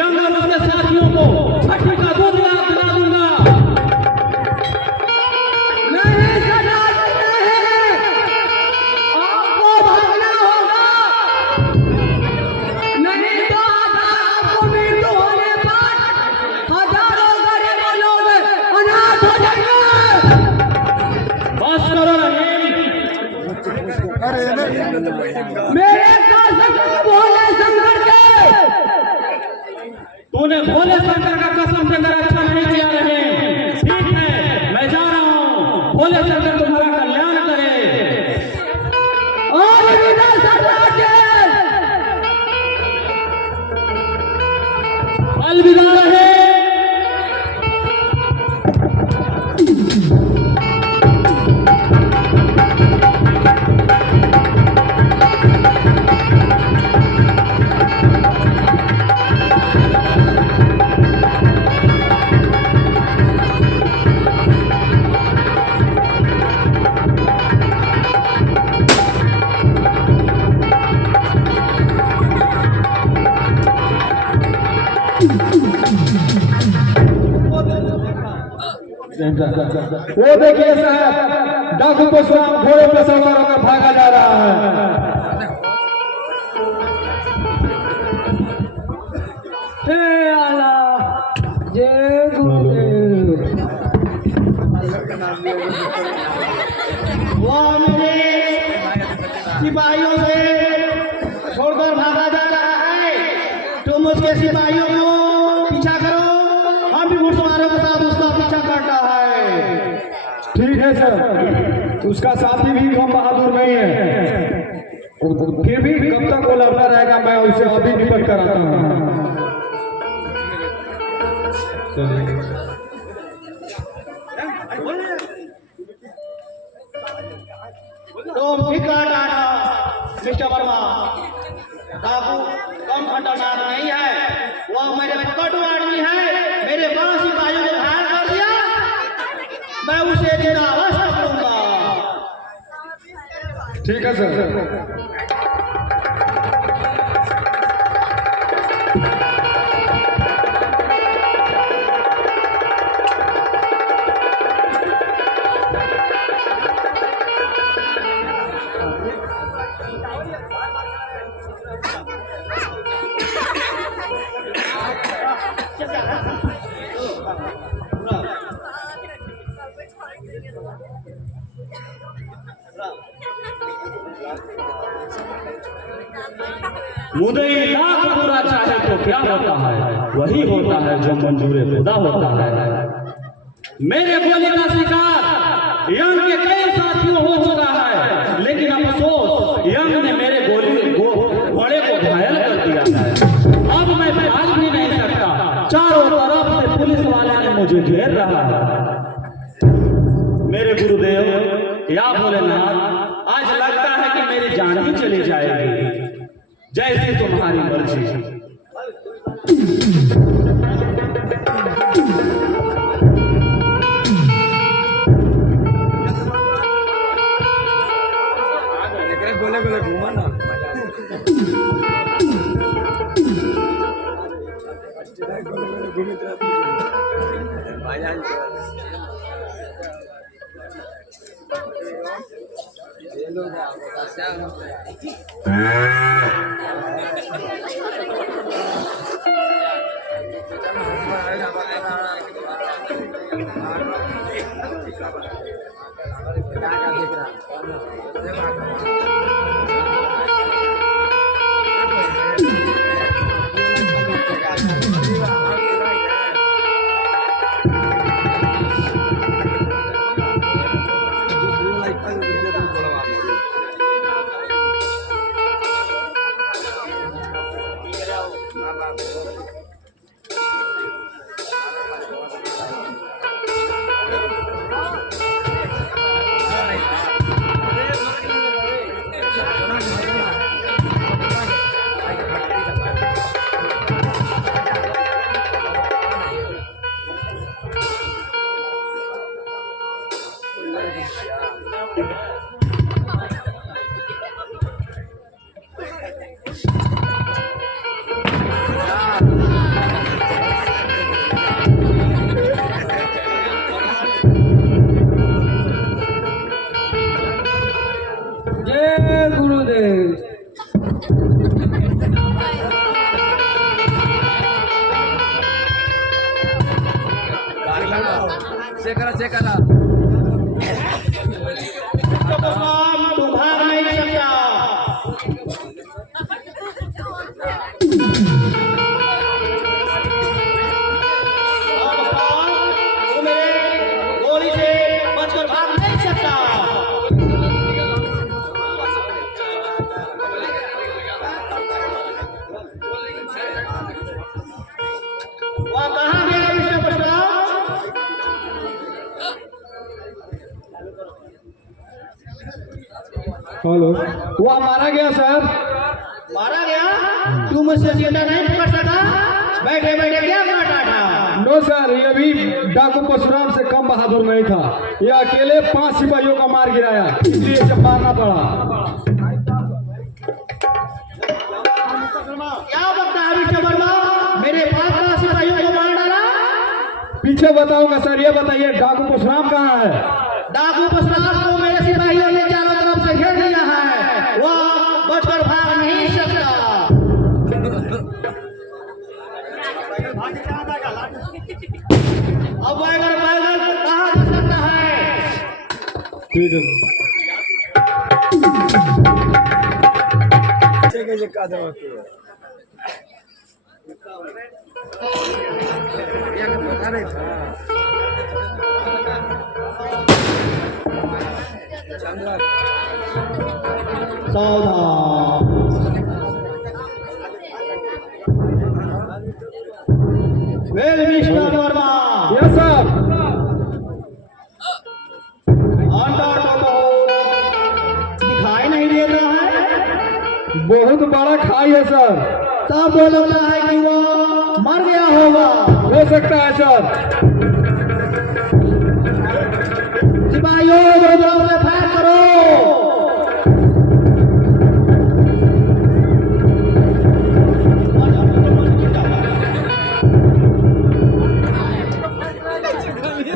यंग और उसके साथियों को छठी का दूध दिला दूंगा। नहीं सरदार नहीं, आपको भागना होगा, नहीं तो आपको मृत्यु होने पर हजारों गरीब लोग अनाथ हो जाएंगे। बस करो रहीम, अरे नहीं मेरे कसम भोले शंकर के। तूने भोले शंकर का कसम देकर अच्छा नहीं किया रहे। ठीक है, मैं जा रहा हूँ, भोले शंकर तुम्हारा कल्याण करे। और विदा सरदार जी। अलविदा रहे। वो देखिए साहब, डाकू परशुराम घोड़े पर सवार होकर भागा जा रहा है। हे अल्लाह, जय गुरुदेव। वो मुझे सिपाहियों से छोड़कर भागा जा रहा है। तुम उसके सिपाहियों को पीछा करो, हम भी घुड़सवारों के साथ उसका पीछा करता है। ठीक है सर, उसका साथी भी कम बहादुर नहीं है, फिर भी कब तक वो लड़ता रहेगा, मैं उसे अभी निपट कर आता हूँ। तुम फिक्र डाटा मिस्टर वर्मा, डाकू कम खतरनाक नहीं है, वह मेरे पकड़ आदमी है। मेरे 12 सिपाहियों को घायल कर दिया, मैं उसे जिंदा अवश्य करूंगा। ठीक है सर। मुदई लाख बुरा चाहे तो क्या होता है, वही होता है जो मंजूर खुदा होता है। मेरे गोली का शिकार यंग के कई साथियों हो चुका है, लेकिन अफसोस यंग ने मेरे घोड़े को घायल कर दिया है। अब मैं भाग भी नहीं सकता, चारों तरफ से पुलिस वाले ने मुझे घेर रहा है। मेरे गुरुदेव या भोलेनाथ, आज लगता है कि मेरी जान ही चली जाएगी। जैसे तुम्हारी मर्जी। गोले गोले घूमा ना। जय गुरुदेव। तू भाग नहीं सकता। तू मेरे गोली से बचकर भाग नहीं सकता। वह कहाँ गया विष्णु प्रसाद? हेलो। वह मारा गया सर। मारा गया? तू मुझसे जिंदा नहीं पकड़ सका? बैठे बैठे क्या काटा था? नो सर, ये भी डाकू परशुराम से कम बहादुर नहीं था। ये अकेले 5 सिपाहियों को मार गिराया, इसलिए इसे मारना पड़ा। क्या बकता है विष्णु वर्मा? मेरे 5 सिपाहियों को मार डाला? पीछे बताऊंगा सर, ये बताइए डाकू परशुराम कहाँ है? डाकू परशुराम को मेरे सिपाहियों ने चारों तरफ से घेर लिया है। वह बचकर भाग नहीं सकता। अब वह अगर पैदल कहाँ जा सकता है? ठीक है। सावधान। Well mister Verma. Yes sir. अंडा तो दिखाई नहीं देता है। बहुत बड़ा खाई है सर। तब वो लगता है कि वो मर गया होगा। हो सकता है सर। सिपाहियों दोनों से फायर करो।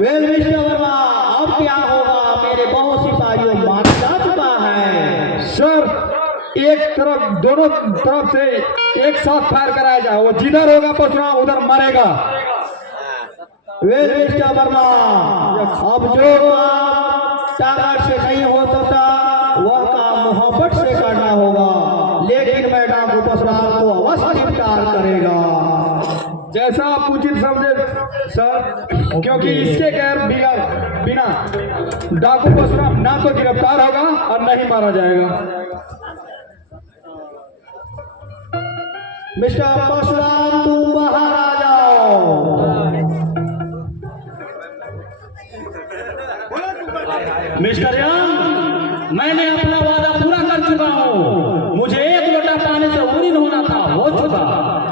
वेल मिस्टर वर्मा, अब क्या होगा? मेरे बहुत सिपाहियों मारा जा चुका है। सर एक तरफ, दोनं तरफ से एक साथ फायर कराया जाए। वो जिधर होगा परशुराम उधर मरेगा। वेल मिस्टर वर्मा, अब जो ताकत से नहीं हो सकता वह काम मोहब्बत से करना होगा। लेकिन मैं डाकू परशुराम को अवश्य गिरफ्तार करेगा। जैसा आप उचित समझे सर, क्योंकि इसके गैर बिना डाकू परशुराम ना तो गिरफ्तार होगा और नहीं मारा जाएगा। मिस्टर परशुराम, तुम बाहर आ जाओ। मिस्टर यंग, मैंने अपना वादा पूरा कर चुका हूँ। मुझे एक लोटा पानी से ऊरीन होना था, हो चुका।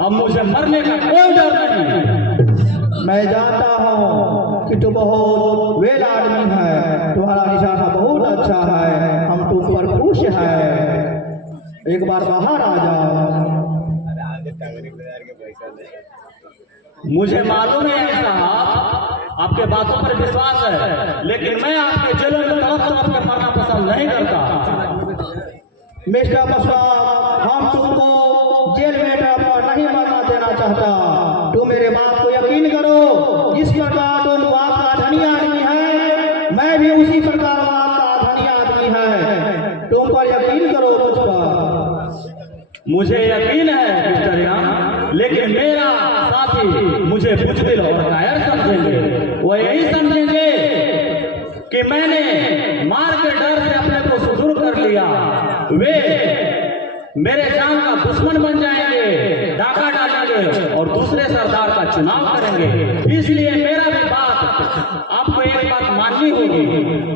अब मुझे मरने का कोई डर नहीं। मैं जानता हूँ कि तू बहुत वेल आदमी है, तुम्हारा निशाना बहुत अच्छा है, हम तुम पर खुश है। एक बार बाहर आ जाओ। मुझे मालूम है साहब, आपके बातों पर विश्वास है, लेकिन मैं आपके जेलों में तड़प कर मरना पसंद नहीं करता। मिस्टर परशुराम, हम तुमको जेल में नहीं मरना देना चाहता। तुम मेरे बात को यकीन करो। जिस प्रकार तुम बाप का धनी आदमी है, मैं भी उसी प्रकार बाप का धनी आदमी है। तुम पर यकीन करो मुझ पर। मुझे यकीन है मिस्टर यान, लेकिन मेरा साथी मुझे बुजदिल और कायर समझेंगे। वो यही समझेंगे कि मैंने मार के डर से अपने को सुदूर कर लिया। वे मेरे जान का दुश्मन बन जाएंगे, डाका डालेंगे और दूसरे सरदार का चुनाव करेंगे। इसलिए मेरा भी बात आपको एक बात माननी होगी।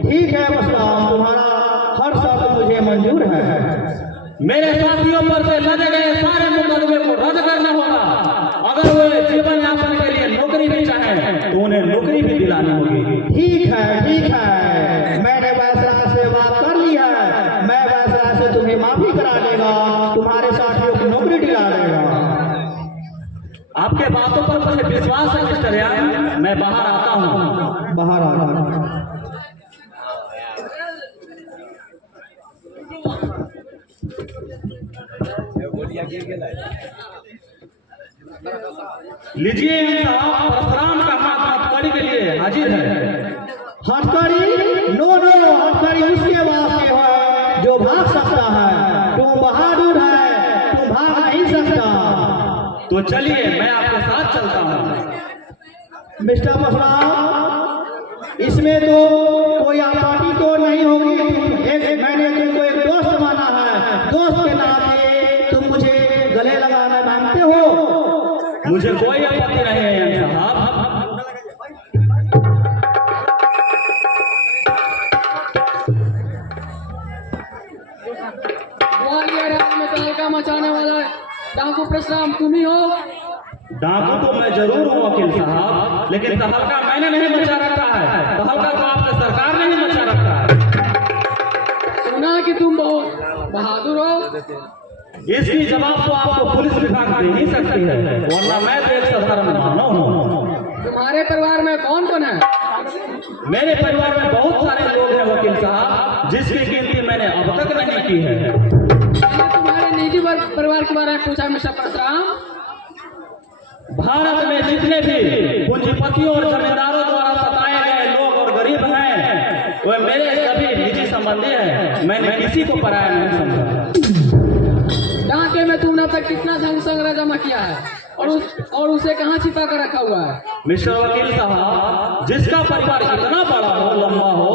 ठीक है परशुराम, तुम्हारा हर शर्त मुझे मंजूर है। मेरे साथियों पर से लदे गए सारे मुकदमे को रद्द करना होगा। अगर वो जीवन यापन के लिए नौकरी भी चाहे तो उन्हें नौकरी भी दिलानी होगी। ठीक है, ठीक है, मैंने वैसरा से बात कर ली है। मैं वैसरा से तुम्हें माफी करा देगा, तुम्हारे साथियों की नौकरी दिला देगा। आपके बातों पर मुझे विश्वास है मिस्टर यान। मैं बाहर आता हूँ। बाहर आ जाओ। लीजिए साहब, परशुराम का हाथ हथकड़ी के लिए हाजिर है। हथकड़ी? नो नो, हथकड़ी उसके वास्ते है जो भाग सकता है। तुम बहादुर है, तुम भाग नहीं सकता। तो चलिए मैं आपके साथ चलता हूँ। मिस्टर परशुराम, इसमें तो कोई आपत्ति तो नहीं होगी। मैंने तुमको एक दोस्त माना है, दोस्त के नाते तुम मुझे गले लगाना मानते हो। मुझे कोई आपत्ति नहीं है साहब। ग्वालियर राज में तहलका मचाने वाला डाकू परशुराम तुम ही हो? डाकू तो मैं जरूर हूँ वकील साहब, लेकिन तहलका मैंने नहीं मचा रखा है। तहलका तो आपकी सरकार ने ही मचा रखा है। सुना कि तुम बहुत बहादुर हो। इसकी जवाब तो आपको पुलिस विभाग दे ही सकती है, वरना मैं तो एक साधारण मानव हूँ। तुम्हारे परिवार में कौन कौन है? मेरे परिवार में बहुत सारे लोग हैं वकील साहब, जिसकी गिनती मैंने अब तक नहीं की है। मैंने तुम्हारे निजी परिवार के बारे में पूछा मिस्टर परशुराम। भारत में जितने भी पूंजीपतियों और जमींदारों द्वारा सताए गए लोग और गरीब हैं, वे मेरे सभी निजी संबंधी हैं। मैंने किसी को पराया नहीं समझा। डाके में तुमने अब तक कितना धन संग्रह जमा किया है और उसे कहाँ छिपा कर रखा हुआ है? मिस्टर वकील साहब, जिसका परिवार इतना बड़ा हो, लंबा हो,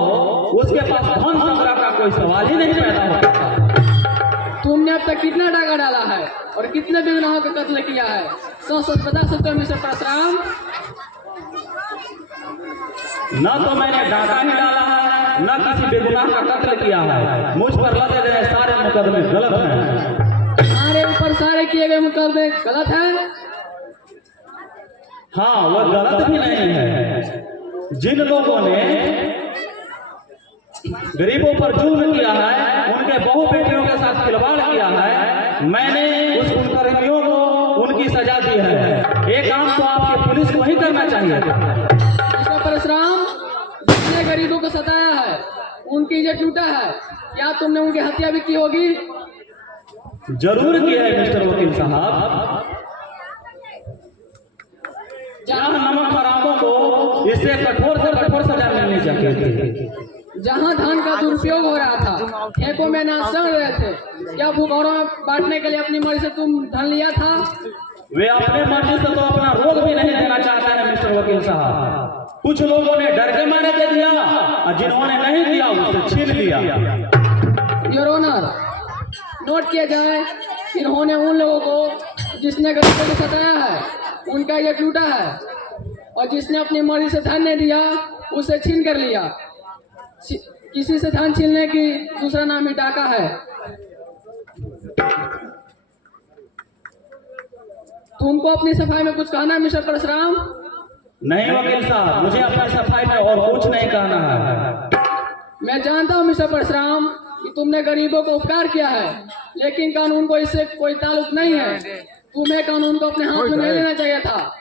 उसके पास धन संग्रह का कोई सवाल ही नहीं पैदा होता। तुमने अब तक कितना डाका डाला है और कितने बेगुनाहों का कत्ल किया है? सच बता सकते हो मिस्टर परशुराम? न तो मैंने डाका ही डाला है, न किसी बेगुनाह का कत्ल किया है। मुझ पर लदे गए सारे मुकदमे गलत हैं। हमारे ऊपर सारे किए गए मुकदमे गलत है? हाँ, वह गलत भी नहीं है। जिन लोगों ने गरीबों पर जुल्म किया है, उनके बहु बेटियों के साथ खिलवाड़ किया है, मैंने उस कुकर्मियों को उनकी सजा दी है। ये काम तो आपकी पुलिस को ही करना चाहिए। मिस्टर परशुराम, जिसने गरीबों को सताया है, उनकी इज्जत टूटा है, क्या तुमने उनकी हत्या भी की होगी? जरूर किया है मिस्टर वकील साहब। जहाँ नमक हरामों को इससे कठोर से कठोर सजा मिलनी चाहिए। जहाँ धन का दुरुपयोग हो रहा था, खेतों में ना सड़ रहे थे, क्या भूखोरों में बांटने के लिए अपनी मर्जी से तुम धन लिया था? वे अपने मर्जी से तो अपना रोग भी नहीं देना चाहते हैं मिस्टर वकील साहब। कुछ लोगों ने डर के मारे दे दिया और जिन्होंने नहीं दिया उससे छीन लिया। योर ऑनर, नोट किया जाए, इन्होंने उन लोगों को जिसने गरीबों को सताया है उनका ये टूटा है, और जिसने अपनी मर्जी से धन नहीं दिया उसे छीन कर लिया। किसी से धन छीनने की दूसरा नाम ही डाका है। तुमको अपनी सफाई में कुछ कहना है मिस्टर परशुराम? नहीं वकील साहब, मुझे अपनी सफाई में और कुछ नहीं कहना है। मैं जानता हूँ मिस्टर परशुराम कि तुमने गरीबों को उपकार किया है, लेकिन कानून को इससे कोई ताल्लुक नहीं है। तुम्हें कानून को अपने हाथ में नहीं लेना चाहिए था।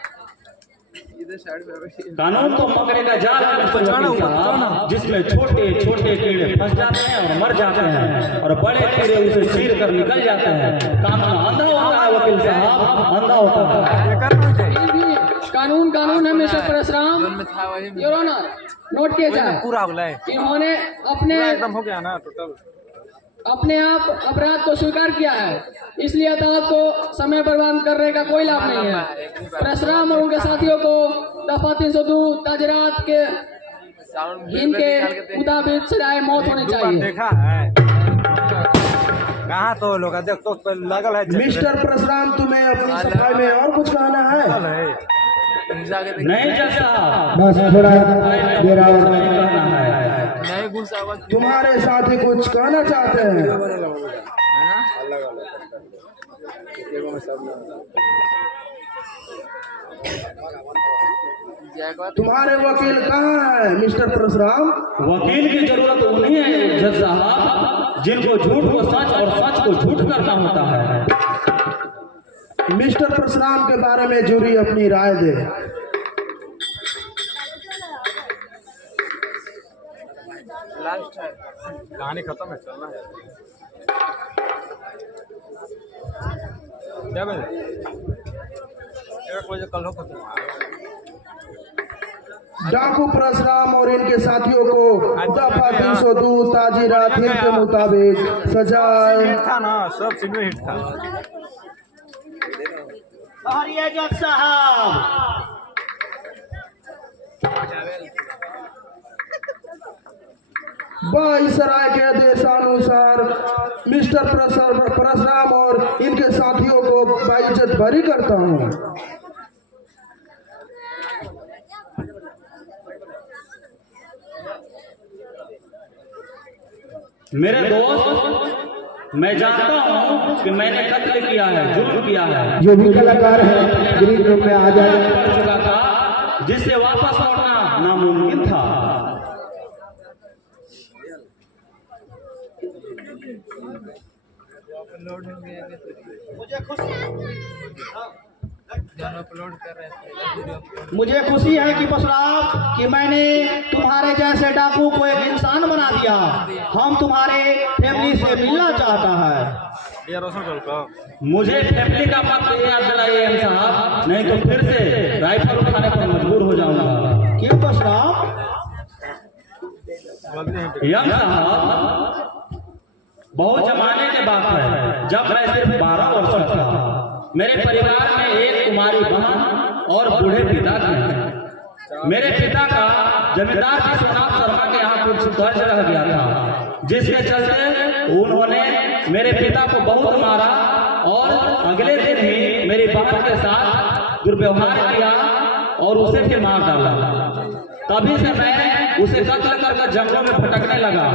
कानून तो मकड़े का जाल है मिस्टर वकील साहब, जिसमें छोटे छोटे कीड़े फंस जाते हैं और मर जाते हैं, और बड़े कीड़े उसे चीर कर निकल जाते हैं। कानून अंधा होता है वकील साहब, अंधा होता है। फिर भी कानून कानून है mister Parshuram. Your honour, note किया जाए, इन्होंने अपने आप अपराध को स्वीकार किया है, इसलिए अदालत को समय बर्बाद करने का कोई लाभ नहीं है। परशुराम और उनके साथियों को दफा 302 ताजरात के इनके मुताबिक सजाए मौत होनी चाहिए। कहाँ तो लोग देख तो लगल है। मिस्टर परशुराम, तुम्हें अपनी सफाई में और कुछ कहना है? नहीं जज साहब, बस थोड़ा देर और नहीं कहना है। तुम्हारे साथी कुछ कहना चाहते हैं? तुम्हारे वकील कहाँ है मिस्टर परशुराम? वकील की जरूरत उन्हीं है जज साहब, जिनको झूठ को सच और सच को झूठ करना होता है। मिस्टर परशुराम के बारे में जूरी अपनी राय दे। कहानी खत्म है, चलना है। क्या बजे? 1 बजे कल हो खत्म। डाकू परशुराम और इनके साथियों को दफा 302 ताजीरात के मुताबिक सजाए। था ना, सब सिनेमा हिट था। जज साहब, बाईसराय के आदेशानुसार मिस्टर परशुराम और इनके साथियों को बाइज्जत बरी करता हूँ। मेरे दोस्त, मैं जानता हूँ कि मैंने कत्ल किया है, जुल्म किया है। जो भी कलाकार है ग्रीन रूम में आ जाए। पड़ चुका था, जिससे वापस लौटना नामुमकिन था। मुझे खुशी है कि परशुराम कि मैंने तुम्हारे जैसे डाकू को एक इंसान बना दिया। हम तुम्हारे फैमिली से मिलना चाहता है। मुझे फैमिली का मत याद दिलाइए एम साहब, नहीं तो फिर से राइफल उठाने पर मजबूर हो जाऊंगा। क्यों परशुराम? यम साहब, बहुत जमाने के बात है, जब मैं सिर्फ 12 वर्ष का था। मेरे परिवार में एक कुमारी बहन और बूढ़े पिता थे। मेरे पिता का जमींदार विश्वनाथ शर्मा के यहाँ कुछ कर्ज रह गया था, जिसके चलते उन्होंने मेरे पिता को बहुत मारा और अगले दिन ही मेरी बहन के साथ दुर्व्यवहार किया और उसे फिर मार डाला। तभी से मैं उसे कत्ल कर जंगलों में भटकने लगा।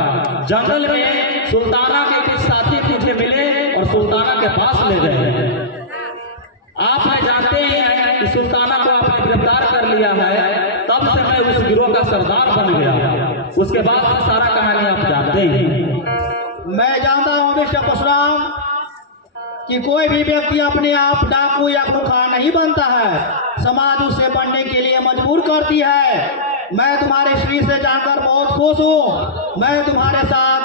जंगल में सुल्ताना के कुछ साथी मुझे मिले और सुल्ताना के पास ले गए। आप मैं जानते ही हैं कि सुल्ताना को आपने गिरफ्तार कर लिया है। तब से मैं उस गिरोह का सरदार बन गया। उसके बाद सारा कहानी आप जानते ही। मैं जानता हूँ मिस्टर परशुराम कि कोई भी व्यक्ति अपने आप डाकू या खूंखार नहीं बनता है, समाज उसे बनने के लिए मजबूर करती है। मैं तुम्हारे शरीर से जानकर बहुत खुश हूँ। मैं तुम्हारे साथ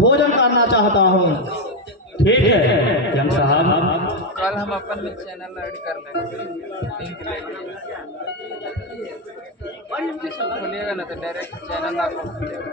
भोजन करना चाहता हूँ। ठीक है जम साहब, कल हम अपन चैनल ऐड कर लेंगे, लिंक खोलिएगा ना तो डायरेक्ट चैनल आपको मिलेगा।